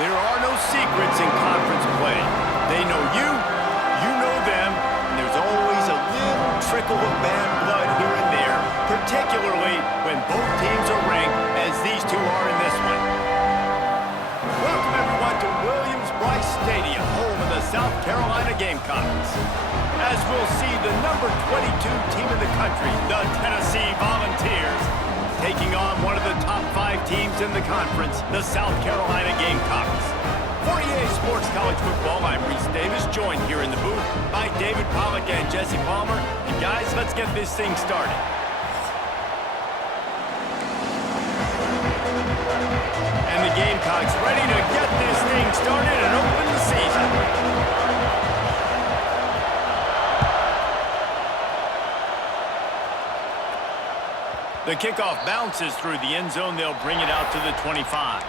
There are no secrets in conference play. They know you, you know them, and there's always a little trickle of bad blood here and there, particularly when both teams are ranked as these two are in this one. Welcome everyone to Williams-Brice Stadium, home of the South Carolina Gamecocks. As we'll see, the number 22 team in the country, the Tennessee Volunteers, taking on one of the top 5 teams in the conference, the South Carolina Gamecocks. For EA Sports College Football, I'm Reese Davis, joined here in the booth by David Pollack and Jesse Palmer. And guys, let's get this thing started. And the Gamecocks ready to get this thing started and open the season. The kickoff bounces through the end zone. They'll bring it out to the 25.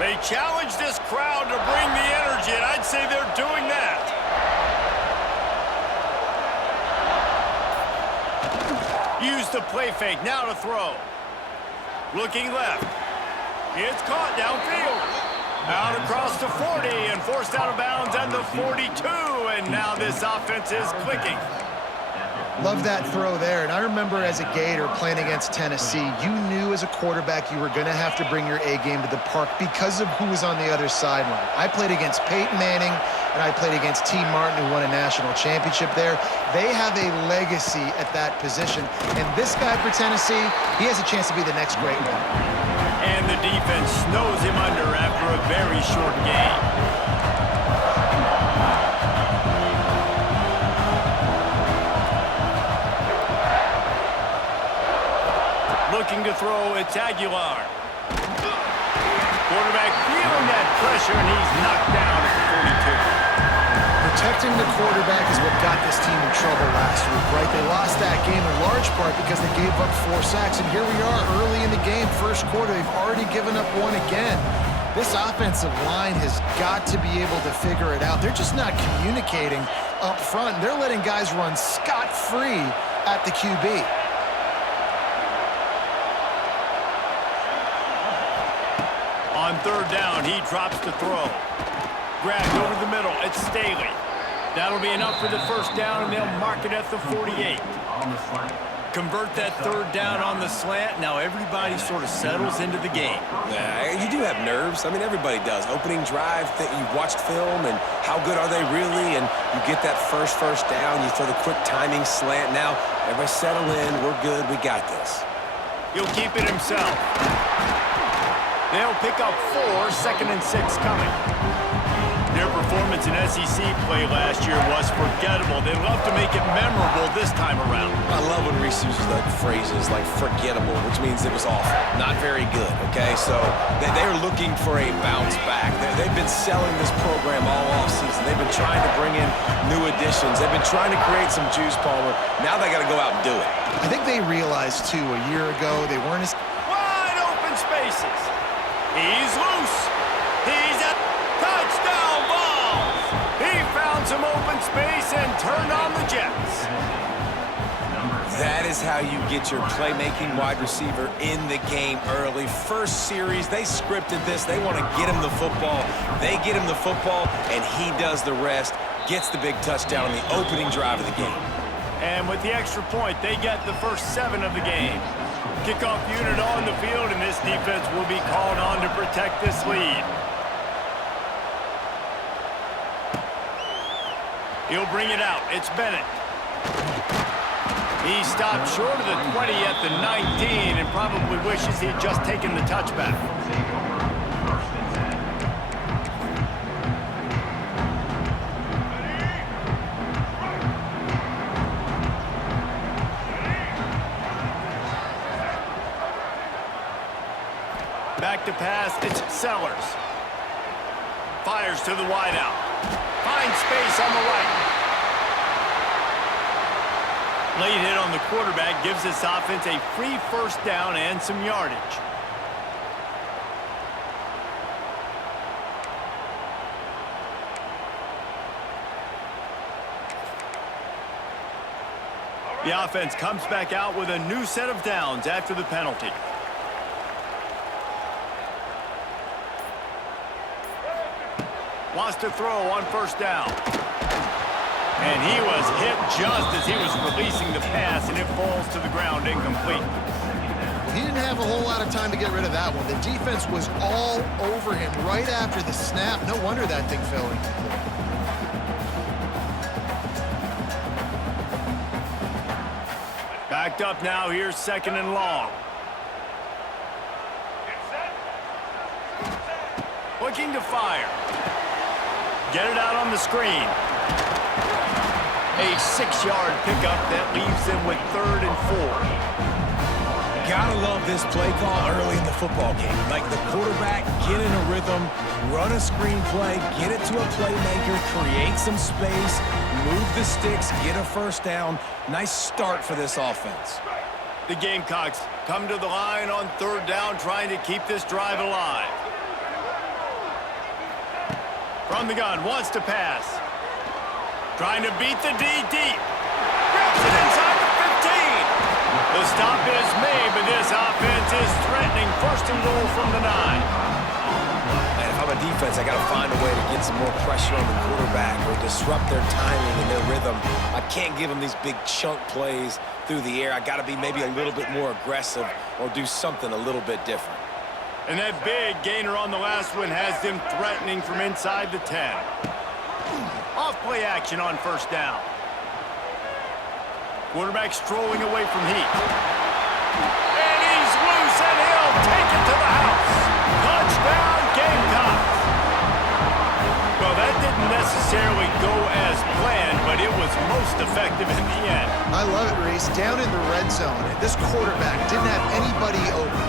They challenge this crowd to bring the energy, and I'd say they're doing that. Use the play fake, now to throw. Looking left. It's caught downfield. Out across the 40 and forced out of bounds at the 42. And now this offense is clicking. Love that throw there. And I remember as a Gator playing against Tennessee, you knew as a quarterback you were going to have to bring your A game to the park because of who was on the other sideline. I played against Peyton Manning, and I played against T. Martin, who won a national championship there. They have a legacy at that position. And this guy for Tennessee, he has a chance to be the next great one. And the defense snows him under after a very short game. Looking to throw, it's Aguilar. Quarterback feeling that pressure, and he's knocked down at the 42. Protecting the quarterback is what got this team in trouble last week, right? They lost that game in large part because they gave up 4 sacks, and here we are early in the game, first quarter. They've already given up 1 again. This offensive line has got to be able to figure it out. They're just not communicating up front. They're letting guys run scot-free at the QB. On third down, he drops to throw. Grabbed over the middle, it's Staley. That'll be enough for the first down, and they'll mark it at the 48. Convert that third down on the slant. Now everybody sort of settles into the game. Yeah, you do have nerves. I mean, everybody does. Opening drive, you've watched film, and how good are they really? And you get that first down, you throw the quick timing slant. Now, everybody settle in. We're good. We got this. He'll keep it himself. They'll pick up 4, 2nd and 6 coming. Their performance in SEC play last year was forgettable. They'd love to make it memorable this time around. I love when Reese uses like phrases like forgettable, which means it was awful, not very good, okay? So they're looking for a bounce back. They've been selling this program all offseason. They've been trying to bring in new additions. They've been trying to create some juice, Palmer. Now they got to go out and do it. I think they realized, too, a year ago they weren't as... Wide open spaces. He's loose. He's at touchdown balls. He found some open space and turned on the Jets. That is how you get your playmaking wide receiver in the game early. First series, they scripted this. They want to get him the football. They get him the football, and he does the rest. Gets the big touchdown on the opening drive of the game. And with the extra point, they get the first 7 of the game. Kickoff unit on the field, and this defense will be called on to protect this lead. He'll bring it out. It's Bennett. He stopped short of the 20 at the 19 and probably wishes he had just taken the touchback. Back to pass, it's Sellers. Fires to the wideout. Finds space on the right. Late hit on the quarterback gives this offense a free first down and some yardage. The offense comes back out with a new set of downs after the penalty. Wants to throw on first down. And he was hit just as he was releasing the pass, and it falls to the ground incomplete. He didn't have a whole lot of time to get rid of that one. The defense was all over him right after the snap. No wonder that thing fell incomplete. Backed up now. Here's second and long. Looking to fire. Get it out on the screen. A 6-yard pickup that leaves them with 3rd and 4. Gotta love this play call early in the football game. Like the quarterback, get in a rhythm, run a screen play, get it to a playmaker, create some space, move the sticks, get a first down. Nice start for this offense. The Gamecocks come to the line on 3rd down, trying to keep this drive alive. From the gun, wants to pass. Trying to beat the D deep. Grabs it inside the 15. The stop is made, but this offense is threatening 1st and goal from the 9. And if I'm a defense, I got to find a way to get some more pressure on the quarterback or disrupt their timing and their rhythm. I can't give them these big chunk plays through the air. I got to be maybe a little bit more aggressive or do something a little bit different. And that big gainer on the last one has them threatening from inside the 10. Off play action on first down. Quarterback strolling away from heat. And he's loose, and he'll take it to the house. Touchdown, Gamecocks. Well, that didn't necessarily go as planned, but it was most effective in the end. I love it, Reese. Down in the red zone, this quarterback didn't have anybody open.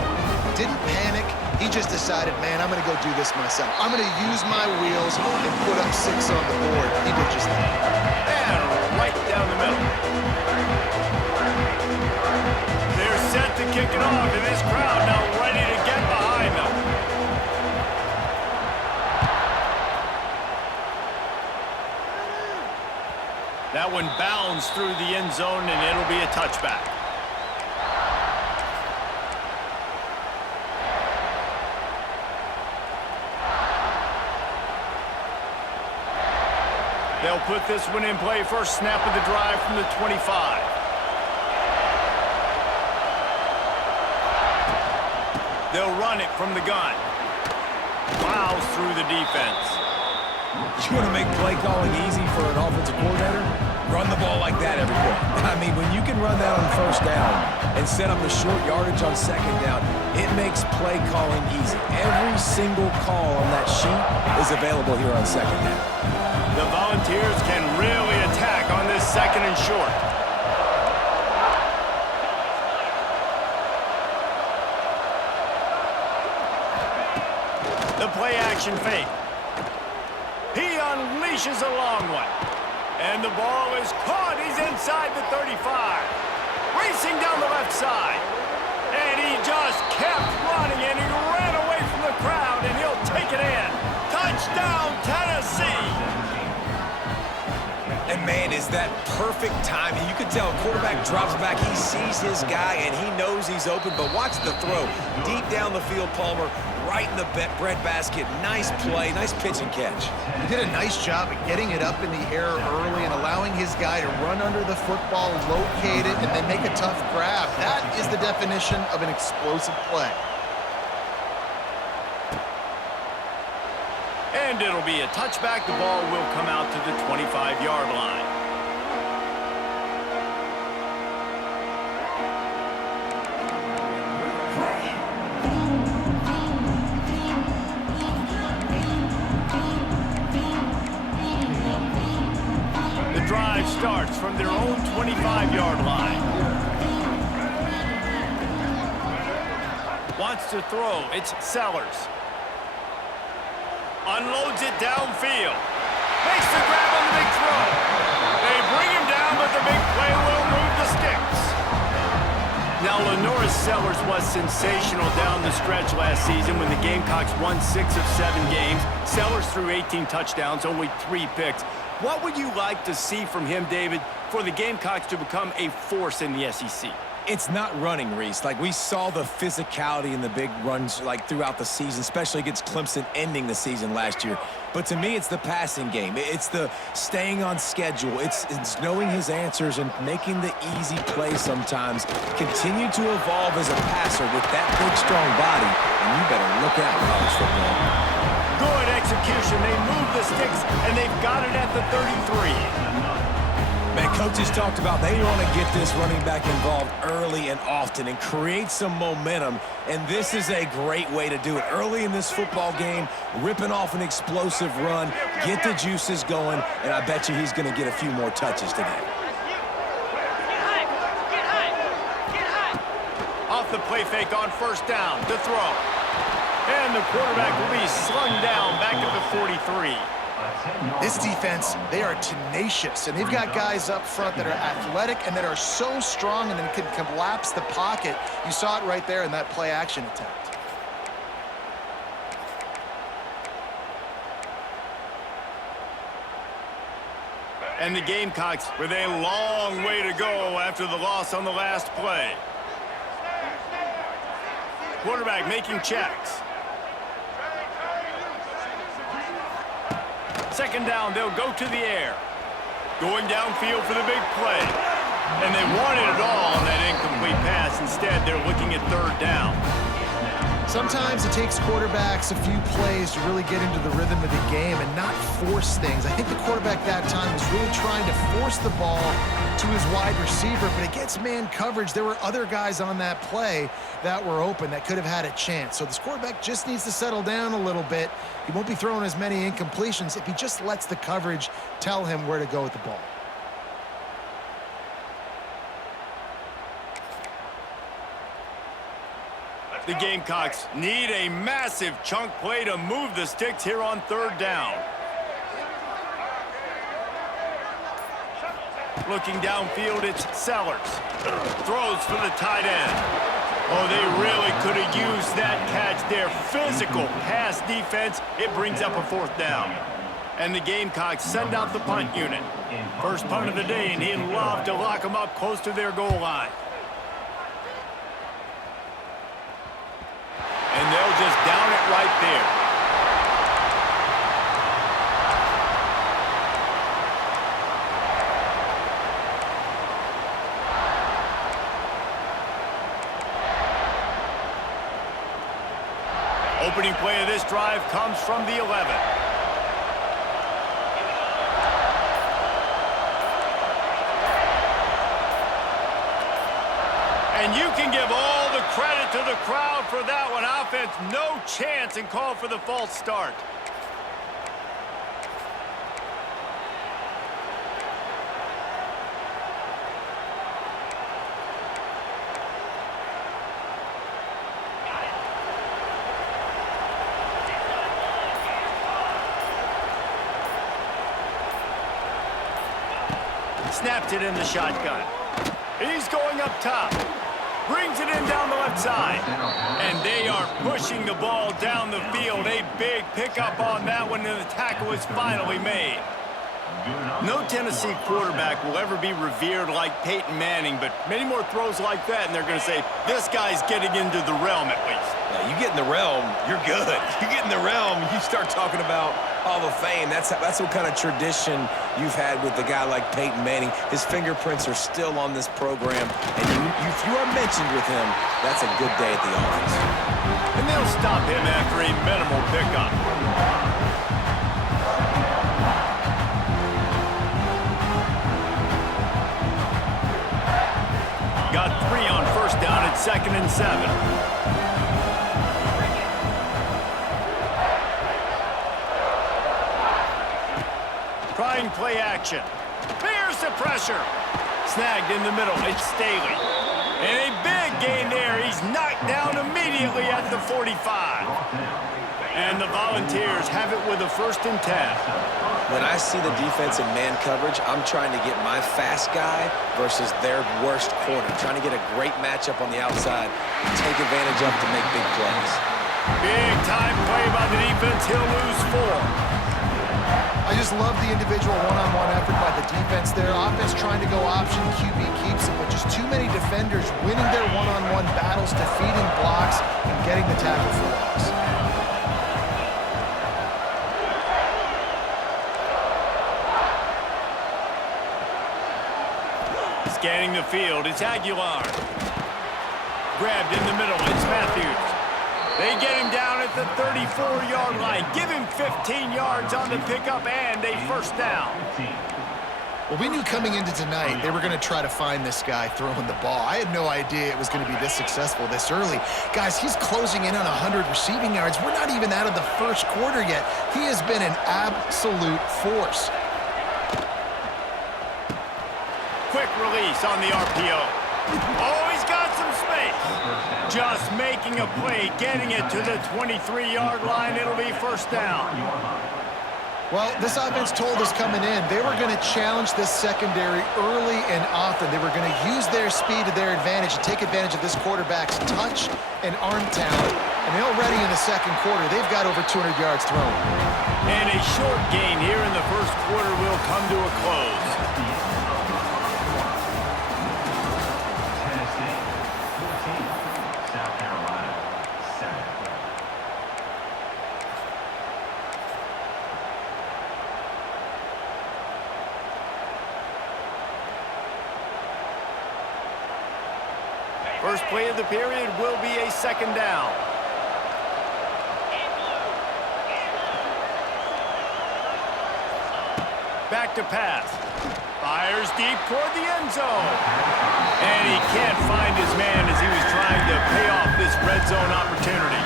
Didn't panic. He just decided, man, I'm going to go do this myself. I'm going to use my wheels and put up 6 on the board. He did just that. And right down the middle. They're set to kick it off, and this crowd now ready to get behind them. That one bounds through the end zone, and it'll be a touchback. They'll put this one in play. First snap of the drive from the 25. They'll run it from the gun. Plows through the defense. You want to make play calling easy for an offensive coordinator? Run the ball like that every play. I mean, when you can run that on first down and set up the short yardage on second down, it makes play calling easy. Every single call on that sheet is available here on second down. The Volunteers can really attack on this 2nd and short. The play action fake. He unleashes a long one. And the ball is caught. He's inside the 35. Racing down the left side. And he just kept running, and he ran away from the crowd, and he'll take it in. Touchdown, Tennessee! And, man, is that perfect timing. You can tell a quarterback drops back. He sees his guy, and he knows he's open. But watch the throw. Deep down the field, Palmer, right in the bread basket. Nice play, nice pitch and catch. He did a nice job of getting it up in the air early and allowing his guy to run under the football, locate it, and then make a tough grab. That is the definition of an explosive play. And it'll be a touchback. The ball will come out to the 25-yard line. The drive starts from their own 25-yard line. Wants to throw. It's Sellers. Unloads it downfield. Makes the grab on the big throw. They bring him down, but the big play will move the sticks. Now, Lenora Sellers was sensational down the stretch last season when the Gamecocks won 6 of 7 games. Sellers threw 18 touchdowns, only 3 picks. What would you like to see from him, David, for the Gamecocks to become a force in the SEC? It's not running, Reese. Like, we saw the physicality in the big runs, like, throughout the season, especially against Clemson ending the season last year. But to me, it's the passing game. It's the staying on schedule. It's knowing his answers and making the easy play sometimes. Continue to evolve as a passer with that big, strong body, and you better look out, college football. Good execution. They move the sticks, and they've got it at the 33. Man, coaches talked about they want to get this running back involved early and often and create some momentum, and this is a great way to do it. Early in this football game, ripping off an explosive run, get the juices going, and I bet you he's going to get a few more touches today. Off the play fake on first down, to throw. And the quarterback will be slung down back at the 43. This defense, they are tenacious, and they've got guys up front that are athletic and that are so strong and then can collapse the pocket. You saw it right there in that play-action attempt. And the Gamecocks with a long way to go after the loss on the last play. Quarterback making checks. Second down, they'll go to the air. Going downfield for the big play. And they wanted it all on that incomplete pass. Instead, they're looking at third down. Sometimes it takes quarterbacks a few plays to really get into the rhythm of the game and not force things. I think the quarterback that time was really trying to force the ball to his wide receiver, but against man coverage, there were other guys on that play that were open that could have had a chance. So this quarterback just needs to settle down a little bit. He won't be throwing as many incompletions if he just lets the coverage tell him where to go with the ball. The Gamecocks need a massive chunk play to move the sticks here on third down. Looking downfield, it's Sellers. Throws for the tight end. Oh, they really could have used that catch there. Physical pass defense. It brings up a fourth down. And the Gamecocks send out the punt unit. First punt of the day, and he'd love to lock them up close to their goal line. And they'll just down it right there. Opening play of this drive comes from the 11. And you can give all the credit to the crowd for that one. Offense, no chance, and call for the false start. Snapped it in the shotgun. He's going up top. Brings it in down the left side. And they are pushing the ball down the field. A big pickup on that one, and the tackle is finally made. No Tennessee quarterback will ever be revered like Peyton Manning, but many more throws like that, and they're going to say, this guy's getting into the realm at least. Now, you get in the realm, you're good. You get in the realm, you start talking about Hall of Fame. That's what kind of tradition you've had with a guy like Peyton Manning. His fingerprints are still on this program, and if you are mentioned with him, that's a good day at the office. And they'll stop him after a minimal pickup. Got 3 on first down at 2nd and 7. Trying play action. Here's the pressure. Snagged in the middle. It's Staley. And a big gain there. He's knocked down immediately at the 45. And the Volunteers have it with a 1st and 10. When I see the defense in man coverage, I'm trying to get my fast guy versus their worst corner. Trying to get a great matchup on the outside, take advantage of to make big plays. Big time play by the defense. He'll lose 4. I I just love the individual one-on-one effort by the defense there. Offense trying to go option, QB keeps it, but just too many defenders winning their one-on-one battles, defeating blocks, and getting the tackle for loss. Scanning the field, it's Aguilar. Grabbed in the middle, it's Matthews. They get him down at the 34-yard line. Give him 15 yards on the pickup and a first down. Well, we knew coming into tonight they were going to try to find this guy throwing the ball. I had no idea it was going to be this successful this early. Guys, he's closing in on 100 receiving yards. We're not even out of the first quarter yet. He has been an absolute force. Quick release on the RPO. Oh, he's got some space. Just making a play, getting it to the 23-yard line. It'll be first down. Well, this offense told us coming in they were going to challenge this secondary early and often. They were going to use their speed to their advantage and take advantage of this quarterback's touch and arm talent. And already in the second quarter, they've got over 200 yards thrown. And a short gain here in the first quarter will come to a close. First play of the period will be a second down. Back to pass. Fires deep toward the end zone. And he can't find his man as he was trying to pay off this red zone opportunity.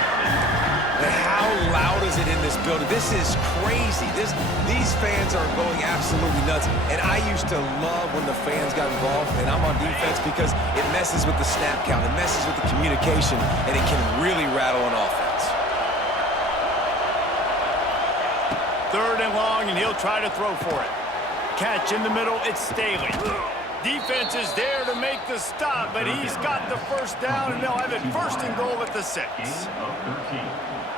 And how loud is it in this building? This is crazy. These fans are going absolutely nuts. And I used to love when the fans got involved, and I'm on defense because it messes with the snap count. It messes with the communication, and it can really rattle an offense. Third and long, and he'll try to throw for it. Catch in the middle, it's Staley. Defense is there to make the stop, but he's got the first down, and they'll have it first and goal at the 6.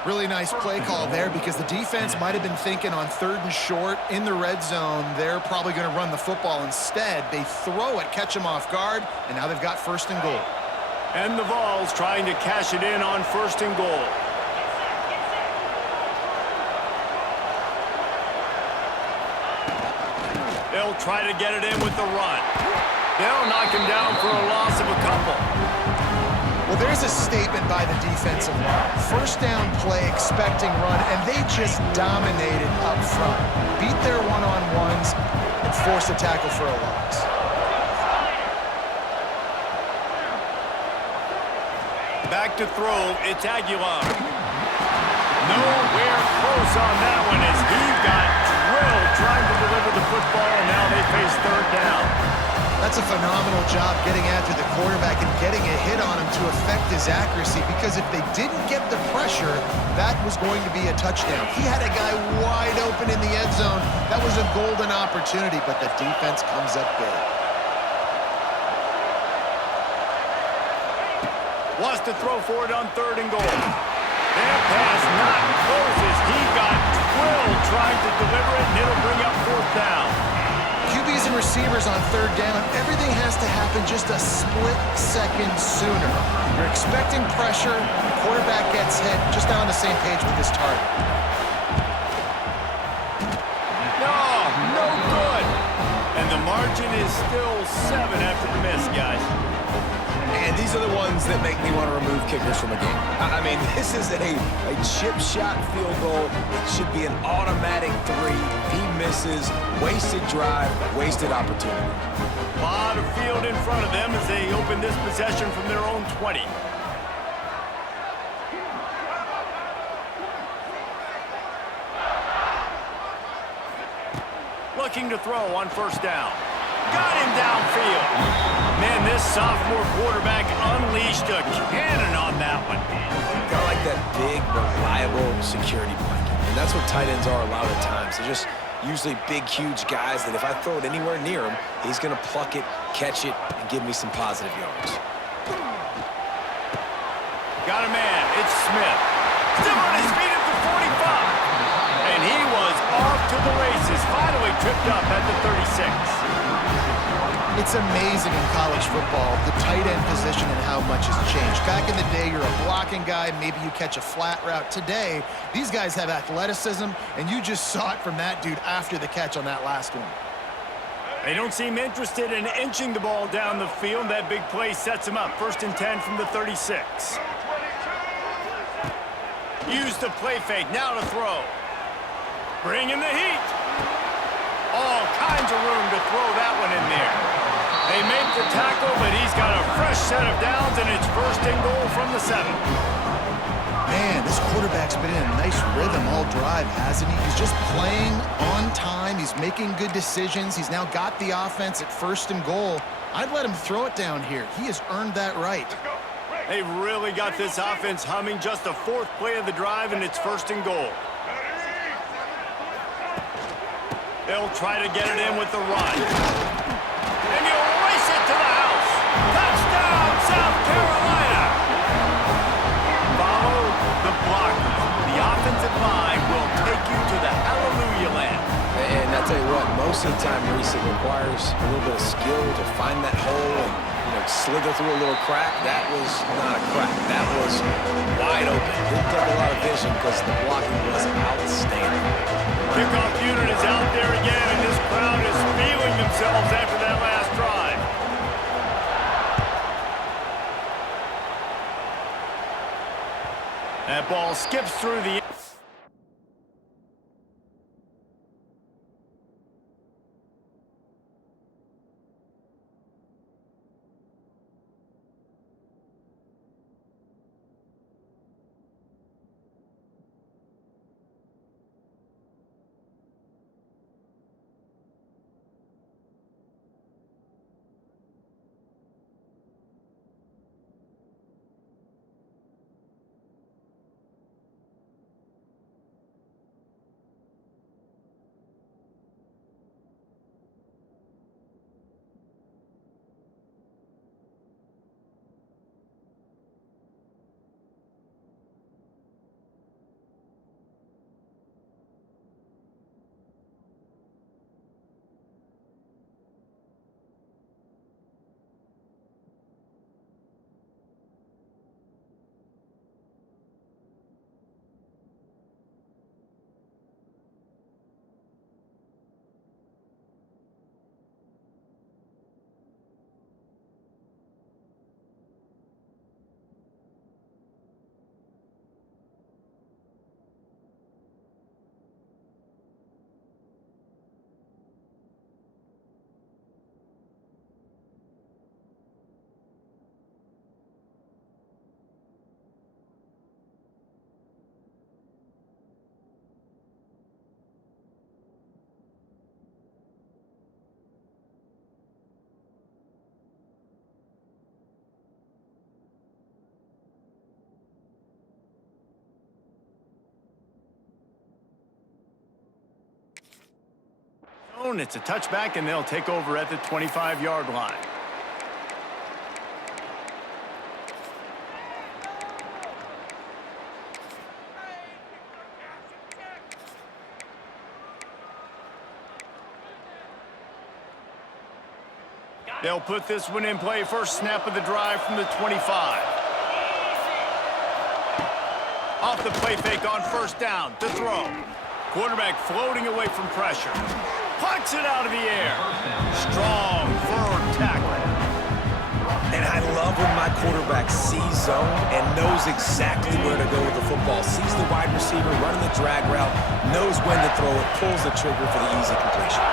Really nice play call there because the defense might have been thinking on third and short in the red zone. They're probably going to run the football instead. They throw it, catch them off guard, and now they've got first and goal. And the Vols trying to cash it in on first and goal. They'll try to get it in with the run. They'll knock him down for a loss of a couple. Well, there's a statement by the defensive line. First down play, expecting run, and they just dominated up front. Beat their one-on-ones and forced a tackle for a loss. Back to throw, it's Aguilar. Nowhere close on that one as he got drilled trying to deliver the football, and now they face third down. That's a phenomenal job getting after the quarterback and getting a hit on him to affect his accuracy, because if they didn't get the pressure, that was going to be a touchdown. He had a guy wide open in the end zone. That was a golden opportunity, but the defense comes up big. Wants to throw for it on third and goal. That pass not close as he got drilled trying to deliver it, and it'll bring up fourth down. QBs and receivers on third down, everything has to happen just a split second sooner. You're expecting pressure, the quarterback gets hit, just not on the same page with his target. No good. And the margin is still 7 after the miss, guys. And these are the ones that make me want to remove kickers from a game. I mean, this is a chip shot field goal. It should be an automatic 3. He misses, wasted drive, wasted opportunity. A lot of field in front of them as they open this possession from their own 20. Looking to throw on first down. Got him downfield. Man, this sophomore quarterback unleashed a cannon on that one. Got like that big, reliable security blanket. And that's what tight ends are a lot of times. They're just usually big, huge guys that if I throw it anywhere near him, he's going to pluck it, catch it, and give me some positive yards. Got a man. It's Smith. Still on his feet at the 45. And he was off to the races finally tripped up at the 36. It's amazing in college football, the tight end position and how much has changed. Back in the day, you're a blocking guy, maybe you catch a flat route. Today, these guys have athleticism, and you just saw it from that dude after the catch on that last one. They don't seem interested in inching the ball down the field. That big play sets them up. 1st and 10 from the 36. Use the play fake, now to throw. Bring in the heat. All kinds of room to throw that one in there. They make the tackle, but he's got a fresh set of downs, and it's 1st and goal from the 7. Man, this quarterback's been in a nice rhythm all drive, hasn't he? He's just playing on time. He's making good decisions. He's now got the offense at 1st and goal. I'd let him throw it down here. He has earned that right. They really got this offense humming. Just the 4th play of the drive, and it's 1st and goal. They'll try to get it in with the run. And he'll race it to the house. Touchdown, South Carolina. Follow the blockers. The offensive line will take you to the hallelujah land. And I tell you what, most of the time, Reese, it requires a little bit of skill to find that hole and slither through a little crack. That was not a crack. That was wide open. Didn't take a lot of vision because the blocking was outstanding. Kickoff unit is out there again, and this crowd is feeling themselves after that last drive. That ball skips through the... It's a touchback, and they'll take over at the 25-yard line. They'll put this one in play. First snap of the drive from the 25. Off the play fake on 1st down to throw. Quarterback floating away from pressure. Punts it out of the air. Strong, firm tackle. And I love when my quarterback sees zone and knows exactly where to go with the football. Sees the wide receiver running the drag route, knows when to throw it, pulls the trigger for the easy completion.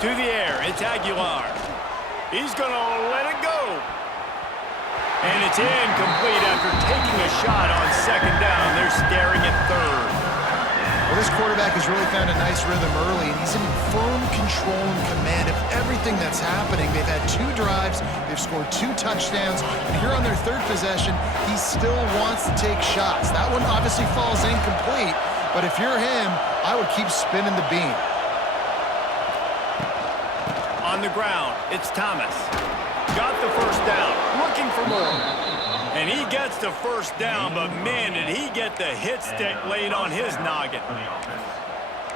To the air, it's Aguilar. He's going to let it go. And it's incomplete after taking a shot on 2nd down. They're staring at 3rd. Well, this quarterback has really found a nice rhythm early, and he's in firm control and command of everything that's happening. They've had 2 drives, they've scored 2 touchdowns, and here on their 3rd possession, he still wants to take shots. That one obviously falls incomplete, but if you're him, I would keep spinning the beam. On the ground, it's Thomas. Got the 1st down, looking for more. And he gets the first down, but man, did he get the hit stick laid on his noggin.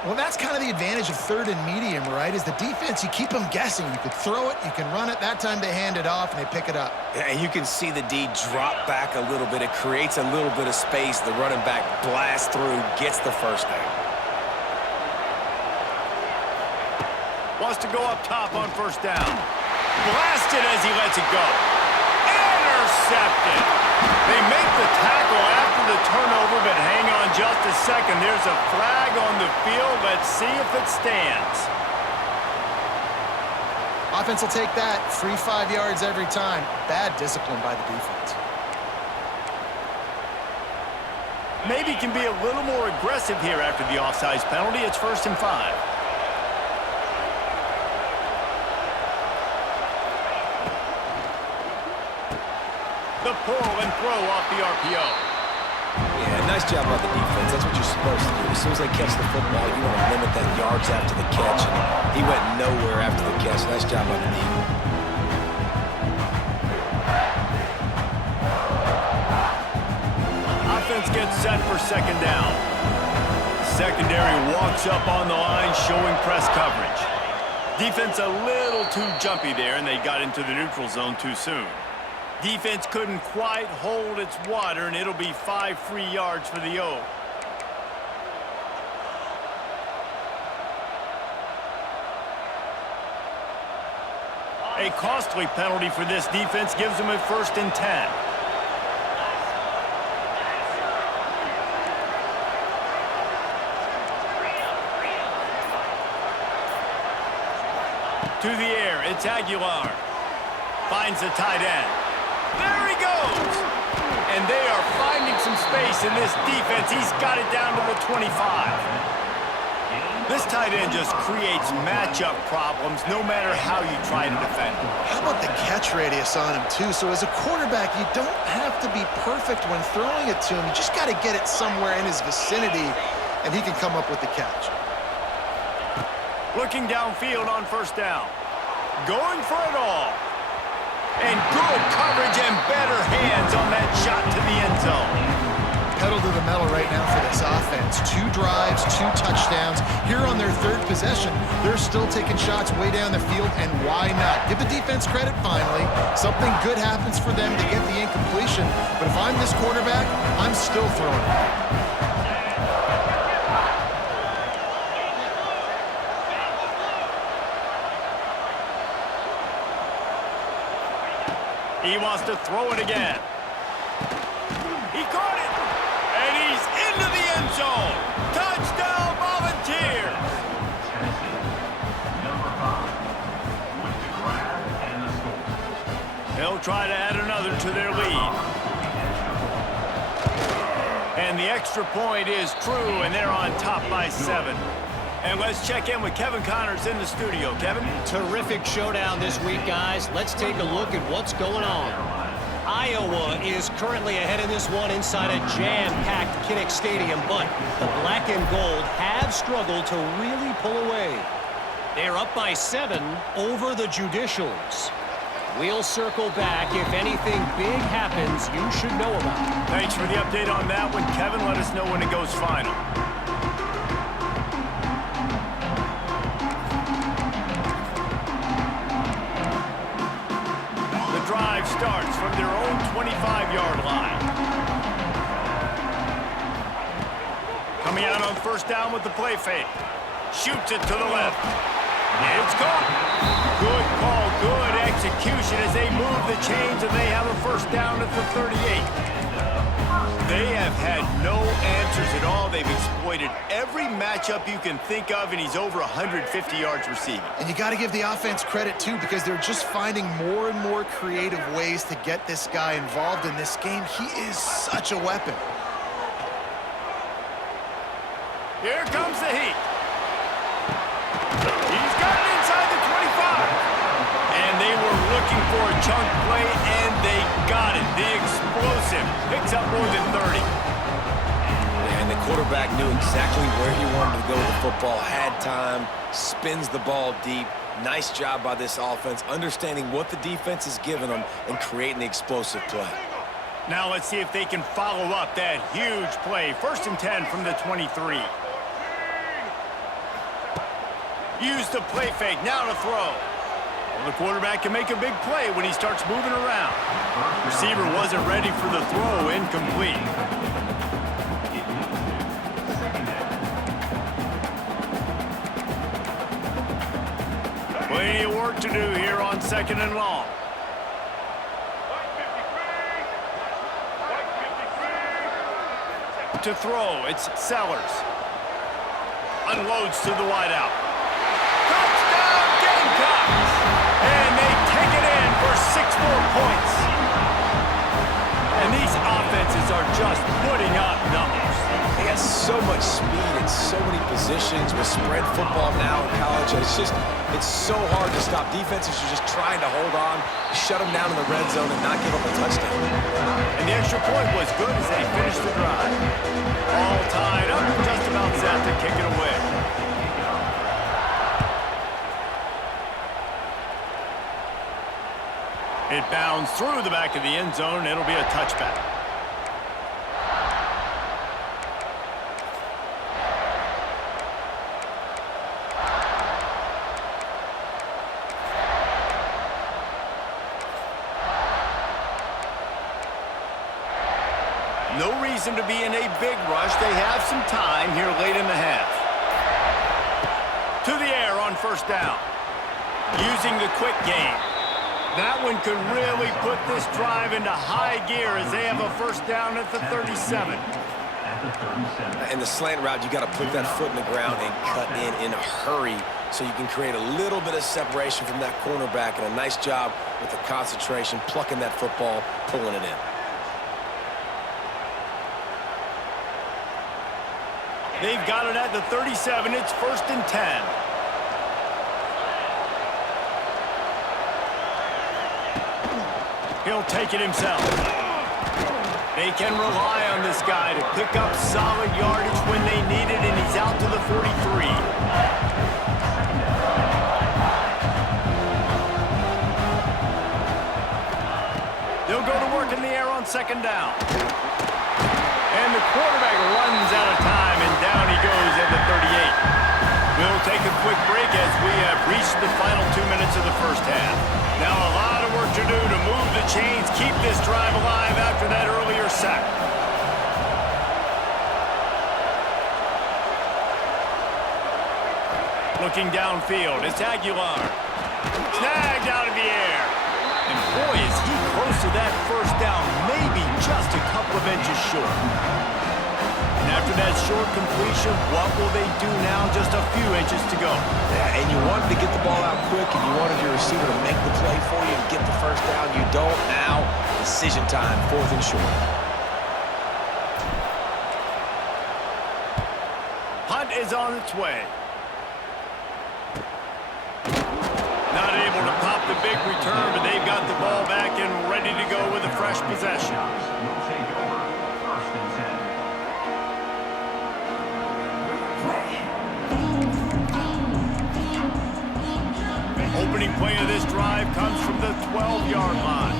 Well, that's kind of the advantage of third and medium, right? Is the defense, you keep them guessing. You could throw it, you can run it. That time they hand it off, and they pick it up. Yeah, and you can see the D drop back a little bit. It creates a little bit of space. The running back blasts through, gets the first down. Wants to go up top on first down. Blasted as he lets it go. Intercepted. They make the tackle after the turnover, but hang on just a second. There's a flag on the field. Let's see if it stands. Offense will take that. Free 5 yards every time. Bad discipline by the defense. Maybe can be a little more aggressive here after the offsides penalty. It's 1st and 5. The pull and throw off the RPO. Yeah, nice job by the defense. That's what you're supposed to do. As soon as they catch the football, you want to limit that yards after the catch. And he went nowhere after the catch. Nice job by the D. Offense gets set for 2nd down. Secondary walks up on the line, showing press coverage. Defense a little too jumpy there, and they got into the neutral zone too soon. Defense couldn't quite hold its water, and it'll be 5 free yards for the O. A costly penalty for this defense gives them a 1st and 10. To the air, it's Aguilar. Finds the tight end. There he goes! And they are finding some space in this defense. He's got it down to the 25. This tight end just creates matchup problems no matter how you try to defend him. How about the catch radius on him, too? So as a quarterback, you don't have to be perfect when throwing it to him. You just got to get it somewhere in his vicinity, and he can come up with the catch. Looking downfield on 1st down. Going for it all. And good coverage and better hands on that shot to the end zone. Pedal to the metal right now for this offense. 2 drives, 2 touchdowns. Here on their 3rd possession, they're still taking shots way down the field, and why not? Give the defense credit finally. Something good happens for them to get the incompletion, but if I'm this quarterback, I'm still throwing it. He wants to throw it again. He caught it. And he's into the end zone. Touchdown, Volunteers. They'll try to add another to their lead. And the extra point is true, and they're on top by 7. And let's check in with Kevin Connors in the studio. Kevin? Terrific showdown this week, guys. Let's take a look at what's going on. Iowa is currently ahead in this one inside a jam-packed Kinnick Stadium, but the black and gold have struggled to really pull away. They're up by 7 over the Judicials. We'll circle back. If anything big happens, you should know about it. Thanks for the update on that one, Kevin. Let us know when it goes final. Drive starts from their own 25-yard line. Coming out on 1st down with the play fake. Shoots it to the left. It's caught. Good call, good execution as they move the chains, and they have a 1st down at the 38. They have had no answers at all. They've exploited every matchup you can think of, and he's over 150 yards receiving. And you got to give the offense credit, too, because they're just finding more and more creative ways to get this guy involved in this game. He is such a weapon. Here comes the heat. He's got it inside the 25. And they were looking for a chunk play, and they got it. The explosive picks up more than 30. And the quarterback knew exactly where he wanted to go with the football, had time, spins the ball deep. Nice job by this offense, understanding what the defense is giving them and creating the explosive play. Now let's see if they can follow up that huge play. 1st and 10 from the 23. Use the play fake, now to throw. Well, the quarterback can make a big play when he starts moving around. Receiver wasn't ready for the throw, incomplete. Plenty of work to do here on 2nd and long. To throw, it's Sellers. Unloads to the wideout. Touchdown Gamecocks! And they take it in for 6 more points. And these offenses are just putting up numbers. They got so much speed and so many positions with spread football now in college. It's so hard to stop. Defenses are just trying to hold on, shut them down in the red zone, and not give up a touchdown. And the extra point was good as they finished the drive. All tied up, just about set to kick it away. It bounds through the back of the end zone, and it'll be a touchback. No reason to be in a big rush. They have some time here late in the half. To the air on 1st down. Using the quick game. That one could really put this drive into high gear as they have a 1st down at the 37. In the slant route, you got to put that foot in the ground and cut in a hurry so you can create a little bit of separation from that cornerback, and a nice job with the concentration, plucking that football, pulling it in. They've got it at the 37. It's 1st and 10. He'll take it himself. They can rely on this guy to pick up solid yardage when they need it, and he's out to the 43. They'll go to work in the air on 2nd down. And the quarterback runs out of time, and down he goes at the 38. We'll take a quick break as we have reached the final 2 minutes of the 1st half. Now a lot of work to do to move the chains, keep this drive alive after that earlier sack. Looking downfield, it's Aguilar. Snagged out of the air. And boy, is he close to that 1st down, maybe just a couple of inches short. And after that short completion, what will they do now? Just a few inches to go. Yeah, and you wanted to get the ball out quick, and you wanted your receiver to make the play for you and get the 1st down. You don't now. Decision time, 4th and short. Hunt is on its way. Not able to pop the big return, but they've got the ball back and ready to go with a fresh possession. Opening play of this drive comes from the 12-yard line.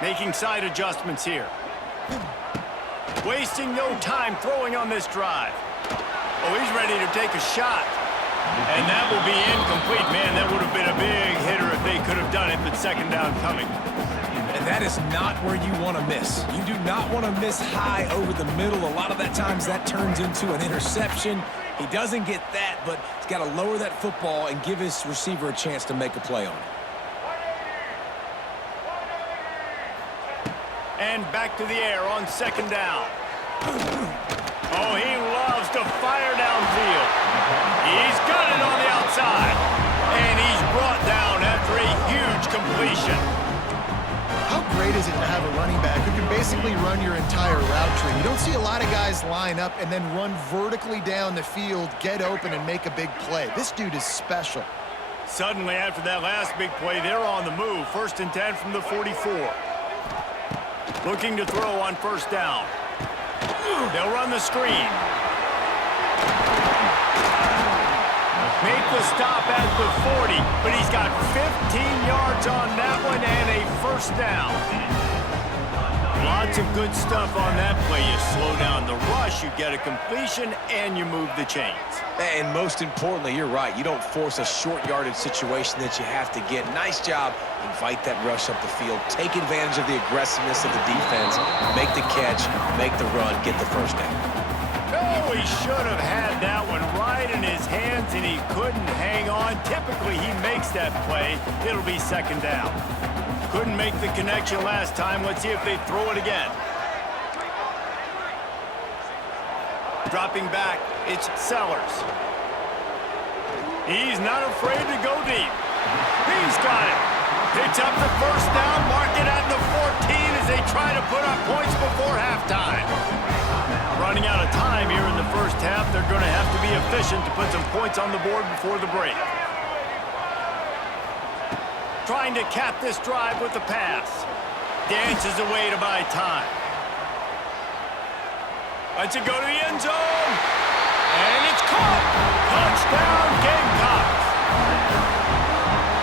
Making side adjustments here. Wasting no time throwing on this drive. Oh, he's ready to take a shot. And that will be incomplete. Man, that would have been a big hitter if they could have done it, but 2nd down coming. And that is not where you want to miss. You do not want to miss high over the middle. A lot of that times that turns into an interception. He doesn't get that, but he's got to lower that football and give his receiver a chance to make a play on it. And back to the air on 2nd down. Oh, he loves to fire downfield. He's got it on the outside. And he's brought down after a huge completion. How great is it to have a running back who can basically run your entire route tree? You don't see a lot of guys line up and then run vertically down the field, get open, and make a big play. This dude is special. Suddenly, after that last big play, they're on the move. 1st and 10 from the 44. Looking to throw on 1st down. They'll run the screen. Make the stop at the 40. but he's got 15 yards on that one and a first down. Lots of good stuff on that play. You slow down the rush, you get a completion, and you move the chains. And most importantly, you're right. You don't force a short yardage situation that you have to get. Nice job. Invite that rush up the field. Take advantage of the aggressiveness of the defense. Make the catch, make the run, get the first down. Oh, he should have had that one right in his hands, and he couldn't hang on. Typically, he makes that play. It'll be second down. Couldn't make the connection last time. Let's see if they throw it again. Dropping back, it's Sellers. He's not afraid to go deep. He's got it. Picks up the first down, mark it at the 14 as they try to put up points before halftime. Running out of time here in the first half, they're going to have to be efficient to put some points on the board before the break. Trying to cap this drive with the pass. Dances away to buy time. Lets it go to the end zone. And it's caught. Touchdown, Gamecocks.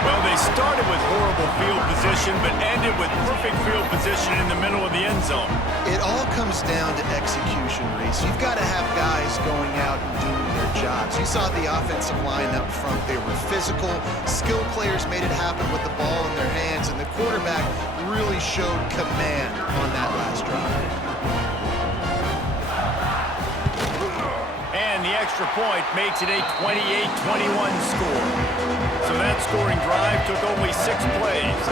Well, they started with horrible field position, but ended with perfect field position in the middle of the end zone. It all comes down to execution, Reese. You've got to have guys going out and doing their jobs. You saw the offensive line up front. They were physical. Skilled players made it happen with the ball in their hands, and the quarterback really showed command on that last drive. And the extra point makes it a 28-21 score. So that scoring drive took only 6 plays.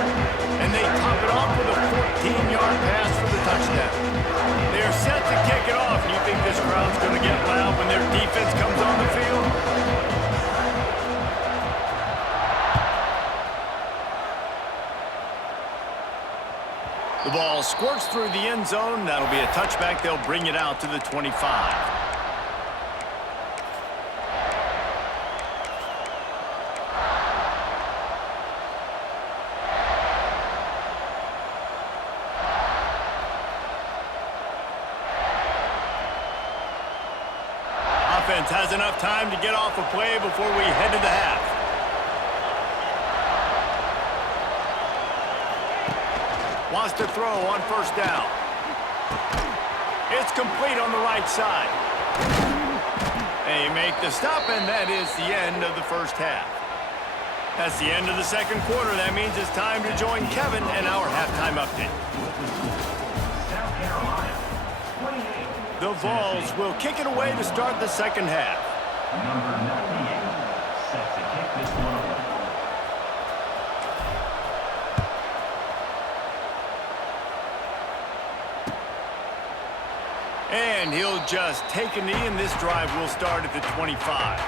And they top it off with a 14-yard pass for the touchdown. They are set to kick it off. You think this crowd's going to get loud when their defense comes on the field? The ball squirts through the end zone. That'll be a touchback. They'll bring it out to the 25. Offense has enough time to get off a play before we head to the half. Wants to throw on first down. It's complete on the right side. They make the stop, and that is the end of the first half. That's the end of the second quarter. That means it's time to join Kevin and our halftime update. The Vols will kick it away to start the second half. Number 98, set to kick this one away. And he'll just take a knee, and this drive will start at the 25.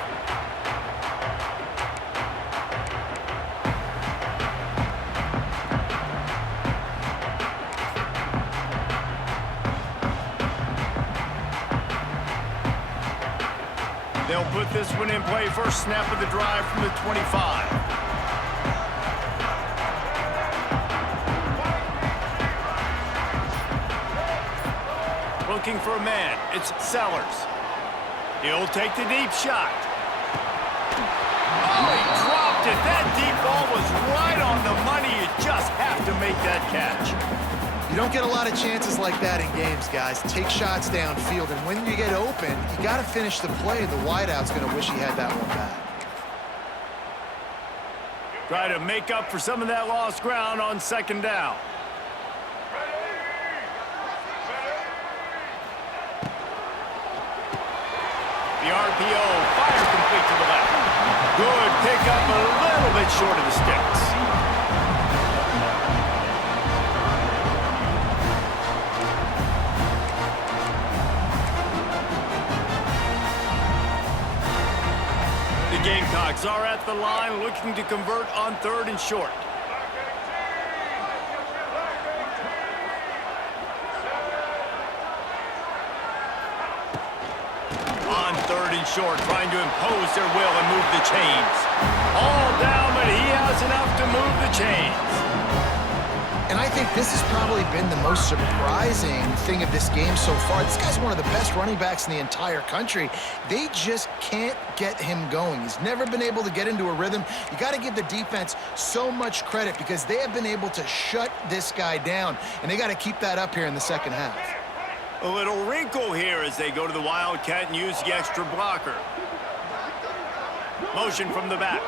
They'll put this one in play. First snap of the drive from the 25. Looking for a man. It's Sellers. He'll take the deep shot. Oh, he dropped it. That deep ball was right on the money. You just have to make that catch. You don't get a lot of chances like that in games, guys. Take shots downfield, and when you get open, you got to finish the play. The wideout's going to wish he had that one back. Try to make up for some of that lost ground on second down. The RPO, fire complete to the left. Good pickup, a little bit short of the sticks. The Gamecocks are at the line looking to convert on third and short. On third and short, trying to impose their will and move the chains. All down, but he has enough to move the chains. And I think this has probably been the most surprising thing of this game so far. This guy's one of the best running backs in the entire country. They just can't get him going. He's never been able to get into a rhythm. You got to give the defense so much credit because they have been able to shut this guy down, and they got to keep that up here in the second half. A little wrinkle here as they go to the Wildcat and use the extra blocker. Motion from the back.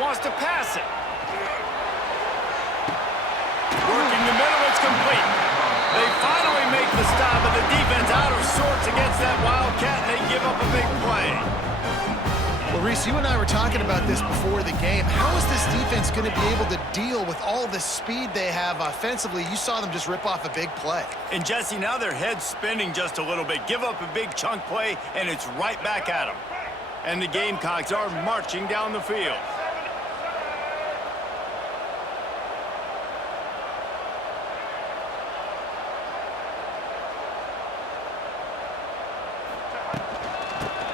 Wants to pass it. Working the middle, it's complete. They finally make the stop, but the defense out of sorts against that Wildcat, and they give up a big play. Well, Reese, you and I were talking about this before the game. How is this defense going to be able to deal with all the speed they have offensively? You saw them just rip off a big play. And, Jesse, now their head's spinning just a little bit. Give up a big chunk play, and it's right back at them. And the Gamecocks are marching down the field.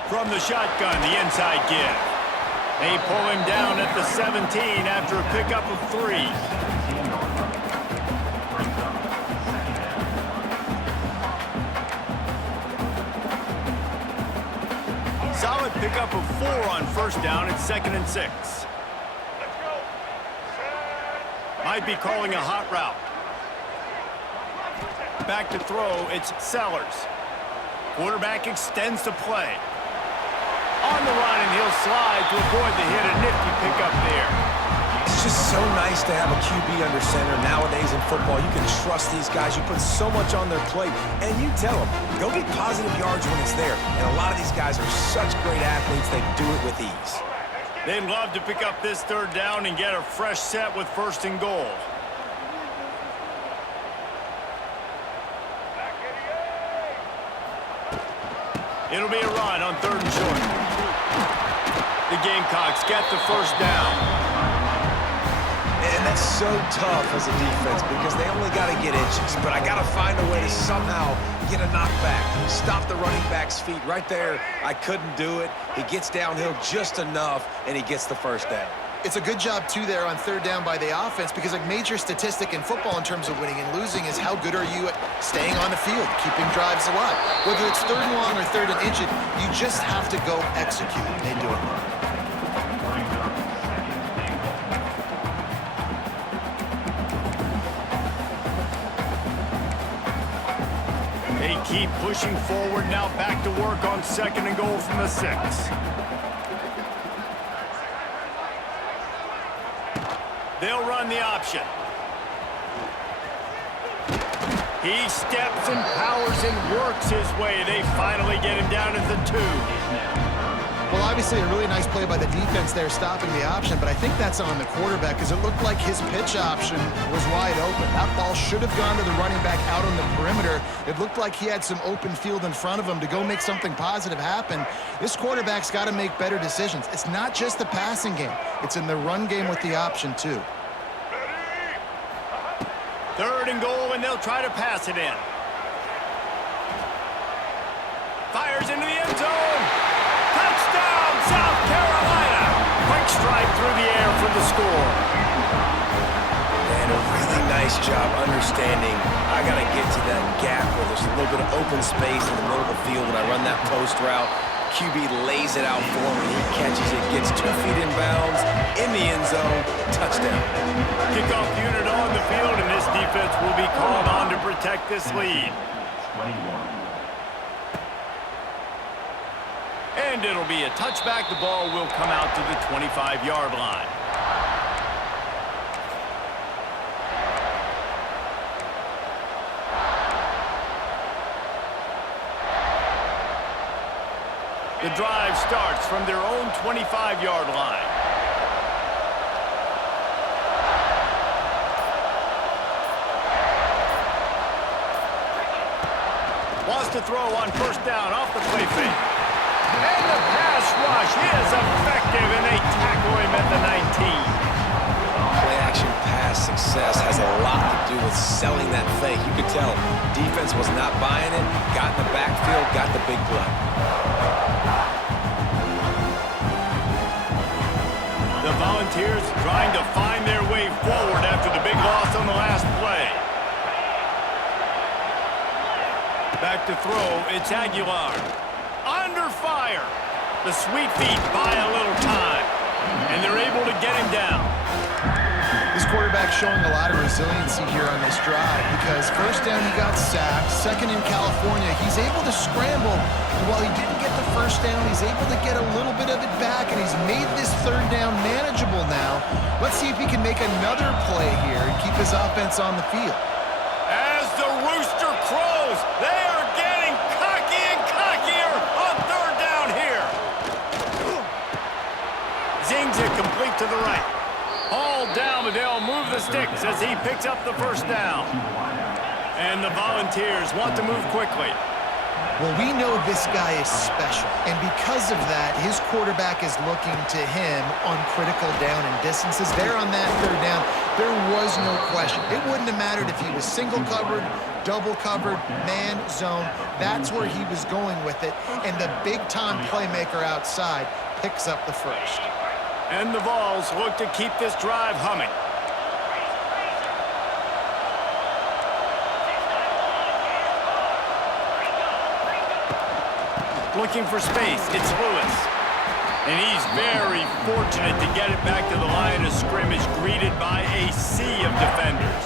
From the shotgun, the inside give. They pull him down at the 17 after a pickup of 3. Solid pickup of 4 on first down. It's 2nd and 6. Might be calling a hot route. Back to throw, it's Sellers. Quarterback extends the play. On the run, and he'll slide to avoid the hit. A nifty pickup there. It's just so nice to have a QB under center. Nowadays in football, you can trust these guys. You put so much on their plate, and you tell them, go get positive yards when it's there. And a lot of these guys are such great athletes, they do it with ease. They'd love to pick up this 3rd down and get a fresh set with 1st and goal. It'll be a run on 3rd and short. The Gamecocks get the 1st down. And that's so tough as a defense because they only got to get inches. But I got to find a way to somehow get a knockback. Stop the running back's feet right there. I couldn't do it. He gets downhill just enough, and he gets the 1st down. It's a good job, too, there on 3rd down by the offense because a major statistic in football in terms of winning and losing is how good are you at staying on the field, keeping drives alive. Whether it's 3rd and long or 3rd and inches, you just have to go execute. They do it. They keep pushing forward now, back to work on 2nd and goal from the 6. They'll run the option. He steps and powers and works his way. They finally get him down at the 2. Well, obviously a really nice play by the defense there stopping the option, but I think that's on the quarterback because it looked like his pitch option was wide open. That ball should have gone to the running back out on the perimeter. It looked like he had some open field in front of him to go make something positive happen. This quarterback's got to make better decisions. It's not just the passing game. It's in the run game with the option, too. 3rd and goal, and they'll try to pass it in. Fires into the end zone. Touchdown, South Carolina. Quick strike through the air for the score. And a really nice job understanding I got to get to that gap where there's a little bit of open space in the middle of the field when I run that post route. QB lays it out for him, and he catches it, gets 2 feet in bounds, in the end zone, touchdown. Kickoff unit on the field, and this defense will be called on to protect this lead. 21. And it'll be a touchback. The ball will come out to the 25-yard line. The drive starts from their own 25-yard line. Wants to throw on 1st down off the play fake. And the pass rush is effective, and they tackle him at the 19. Play-action pass success has a lot to do with selling that fake. You could tell defense was not buying it, got in the backfield, got the big play. The Volunteers trying to back to throw. It's Aguilar. Under fire. The sweet feet buy a little time, and they're able to get him down. This quarterback showing a lot of resiliency here on this drive because first down he got sacked, second in California, he's able to scramble. And while he didn't get the first down, he's able to get a little bit of it back, and he's made this third down manageable now. Let's see if he can make another play here and keep his offense on the field. As the rooster crows, they are getting cocky and cockier on third down here. Zings it complete to the right. All down, but they'll move the sticks as he picks up the first down. And the Volunteers want to move quickly. Well, we know this guy is special, and because of that, his quarterback is looking to him on critical down and distances. There on that third down, there was no question. It wouldn't have mattered if he was single covered, double covered, man, zone. That's where he was going with it, and the big-time playmaker outside picks up the first. And the Vols look to keep this drive humming. Looking for space, it's Lewis. And he's very fortunate to get it back to the line of scrimmage, greeted by a sea of defenders.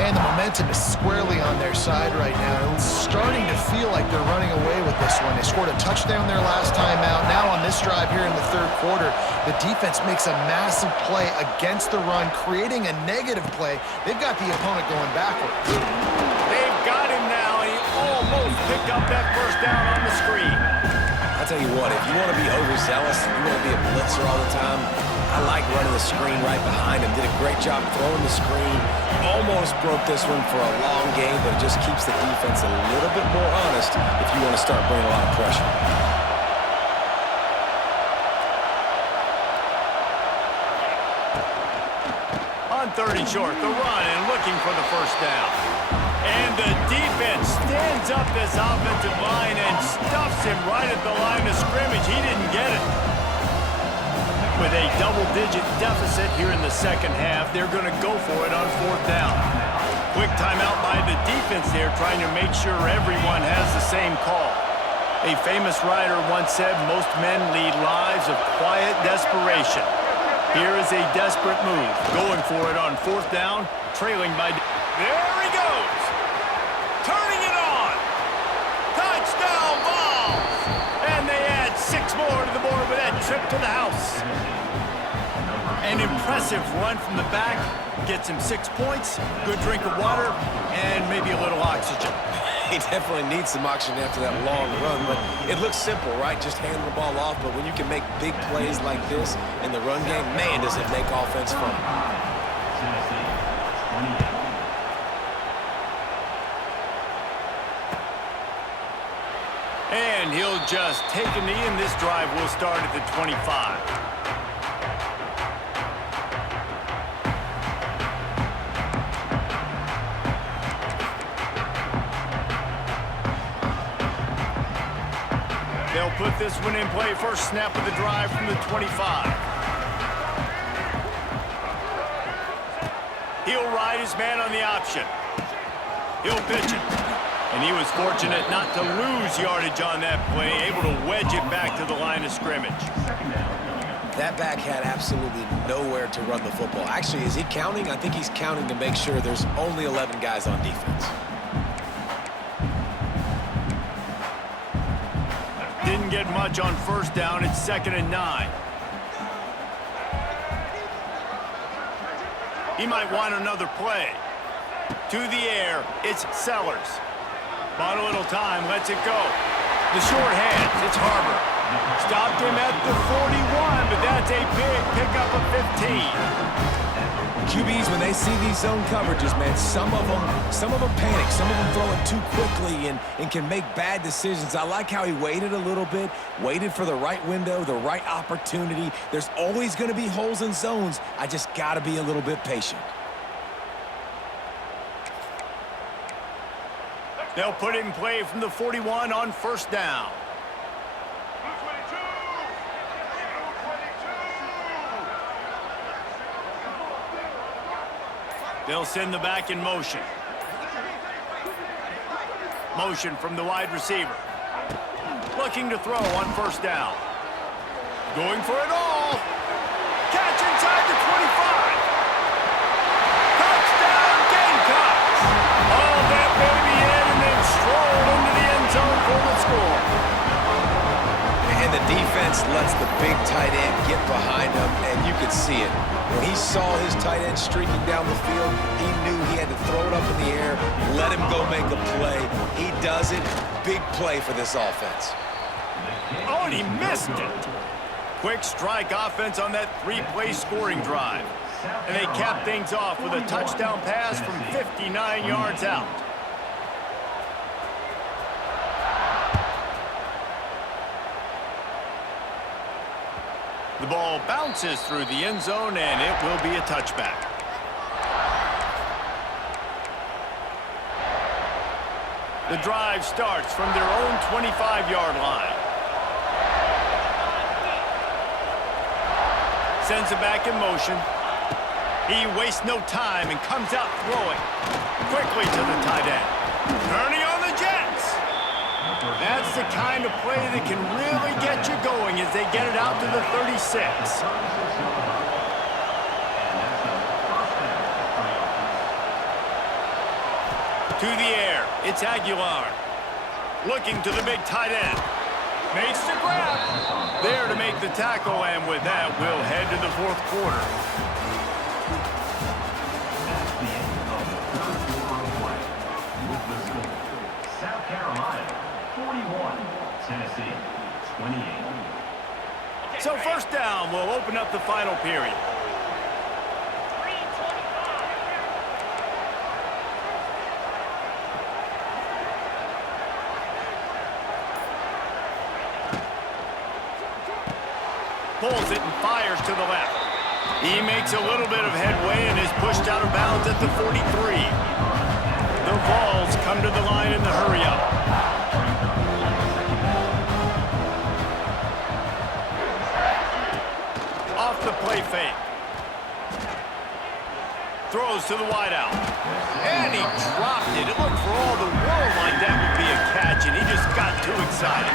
Man, the momentum is squarely on their side right now. It's starting to feel like they're running away with this one. They scored a touchdown their last time out. Now on this drive here in the third quarter, the defense makes a massive play against the run, creating a negative play. They've got the opponent going backwards. They've got him now, and he almost picked up that first down on the screen. I'll tell you what, if you want to be overzealous and you want to be a blitzer all the time, I like running the screen right behind him. Did a great job throwing the screen. Almost broke this one for a long game, but it just keeps the defense a little bit more honest if you want to start bringing a lot of pressure. On third and short, the run and looking for the first down. And the defense stands up this offensive line and stuffs him right at the line of scrimmage. He didn't get it. With a double-digit deficit here in the second half, they're going to go for it on fourth down. Quick timeout by the defense there, trying to make sure everyone has the same call. A famous writer once said, most men lead lives of quiet desperation. Here is a desperate move, going for it on fourth down, trailing by... There he goes! Turning it on! Touchdown Vols! And they add 6 more to the board with that trip to the house. An impressive run from the back, gets him 6 points, good drink of water, and maybe a little oxygen. He definitely needs some oxygen after that long run, but it looks simple, right? Just hand the ball off, but when you can make big plays like this in the run game, man, does it make offense fun. And he'll just take a knee, and this drive will start at the 25. They'll put this one in play. First snap of the drive from the 25. He'll ride his man on the option. He'll pitch it. And he was fortunate not to lose yardage on that play, able to wedge it back to the line of scrimmage. That back had absolutely nowhere to run the football. Actually, is he counting? I think he's counting to make sure there's only 11 guys on defense. Didn't get much on first down. It's 2nd and 9. He might want another play. To the air, it's Sellers. Bought a little time, lets it go. The short hands, it's Harbor. Stopped him at the 41, but that's a big pickup of 15. QBs, when they see these zone coverages, man, some of them panic. Some of them throw it too quickly and can make bad decisions. I like how he waited a little bit, waited for the right window, the right opportunity. There's always going to be holes in zones. I just got to be a little bit patient. They'll put it in play from the 41 on first down. They'll send the back in motion. Motion from the wide receiver. Looking to throw on first down. Going for it all. Catch inside the 25. Touchdown Gamecocks. All that baby in and then stroll into the end zone for the score. And the defense lets the big tight end get behind him, and you could see it. When he saw his tight end streaking down the field, he knew he had to throw it up in the air, let him go make a play. He does it. Big play for this offense. Oh, and he missed it. Quick strike offense on that three-play scoring drive. And they cap things off with a touchdown pass from 59 yards out. The ball bounces through the end zone, and it will be a touchback. The drive starts from their own 25-yard line. Sends it back in motion. He wastes no time and comes out throwing quickly to the tight end. Turning on the Jets. That's the kind of play that can really get you going as they get it out to the 36. To the air, it's Aguilar. Looking to the big tight end. Makes the grab. There to make the tackle, and with that, we'll head to the fourth quarter. That's the end of the third quarter of play. With the score, South Carolina 41, Tennessee 28. So first down, we'll open up the final period. Pulls it and fires to the left. He makes a little bit of headway and is pushed out of bounds at the 43. The Vols come to the line in the hurry-up. Off the play fake. Throws to the wideout. And he dropped it. It looked for all the world like that would be a catch, and he just got too excited.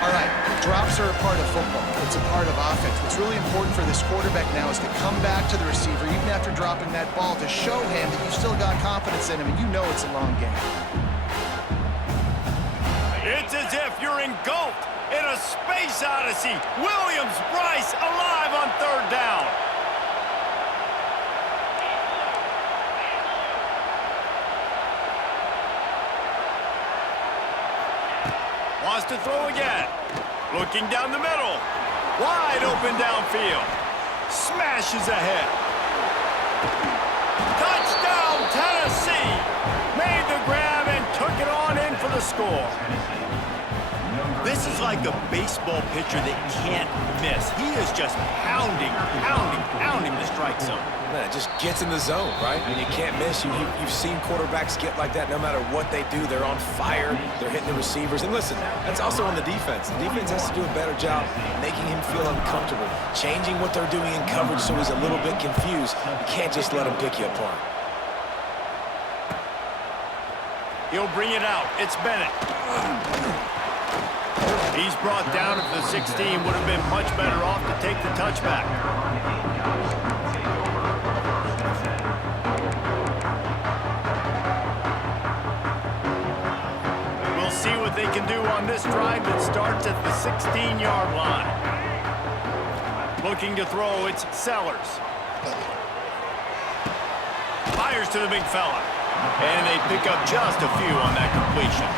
All right, drops are a part of football. It's a part of offense. What's really important for this quarterback now is to come back to the receiver, even after dropping that ball, to show him that you've still got confidence in him, and you know it's a long game. It's as if you're engulfed in a space odyssey. Williams-Brice alive on third down. Wants to throw again. Looking down the middle. Wide open downfield. Smashes ahead. Touchdown, Tennessee. Made the grab and took it on in for the score. This is like a baseball pitcher that can't miss. He is just pounding the strike zone. Man, it just gets in the zone, right? And you can't miss. You've seen quarterbacks get like that no matter what they do. They're on fire. They're hitting the receivers. And listen, that's also on the defense. The defense has to do a better job making him feel uncomfortable, changing what they're doing in coverage so he's a little bit confused. You can't just let him pick you apart. He'll bring it out. It's Bennett. He's brought down at the 16. Would have been much better off to take the touchback. We'll see what they can do on this drive that starts at the 16-yard line. Looking to throw, it's Sellers. Fires to the big fella. And they pick up just a few on that completion.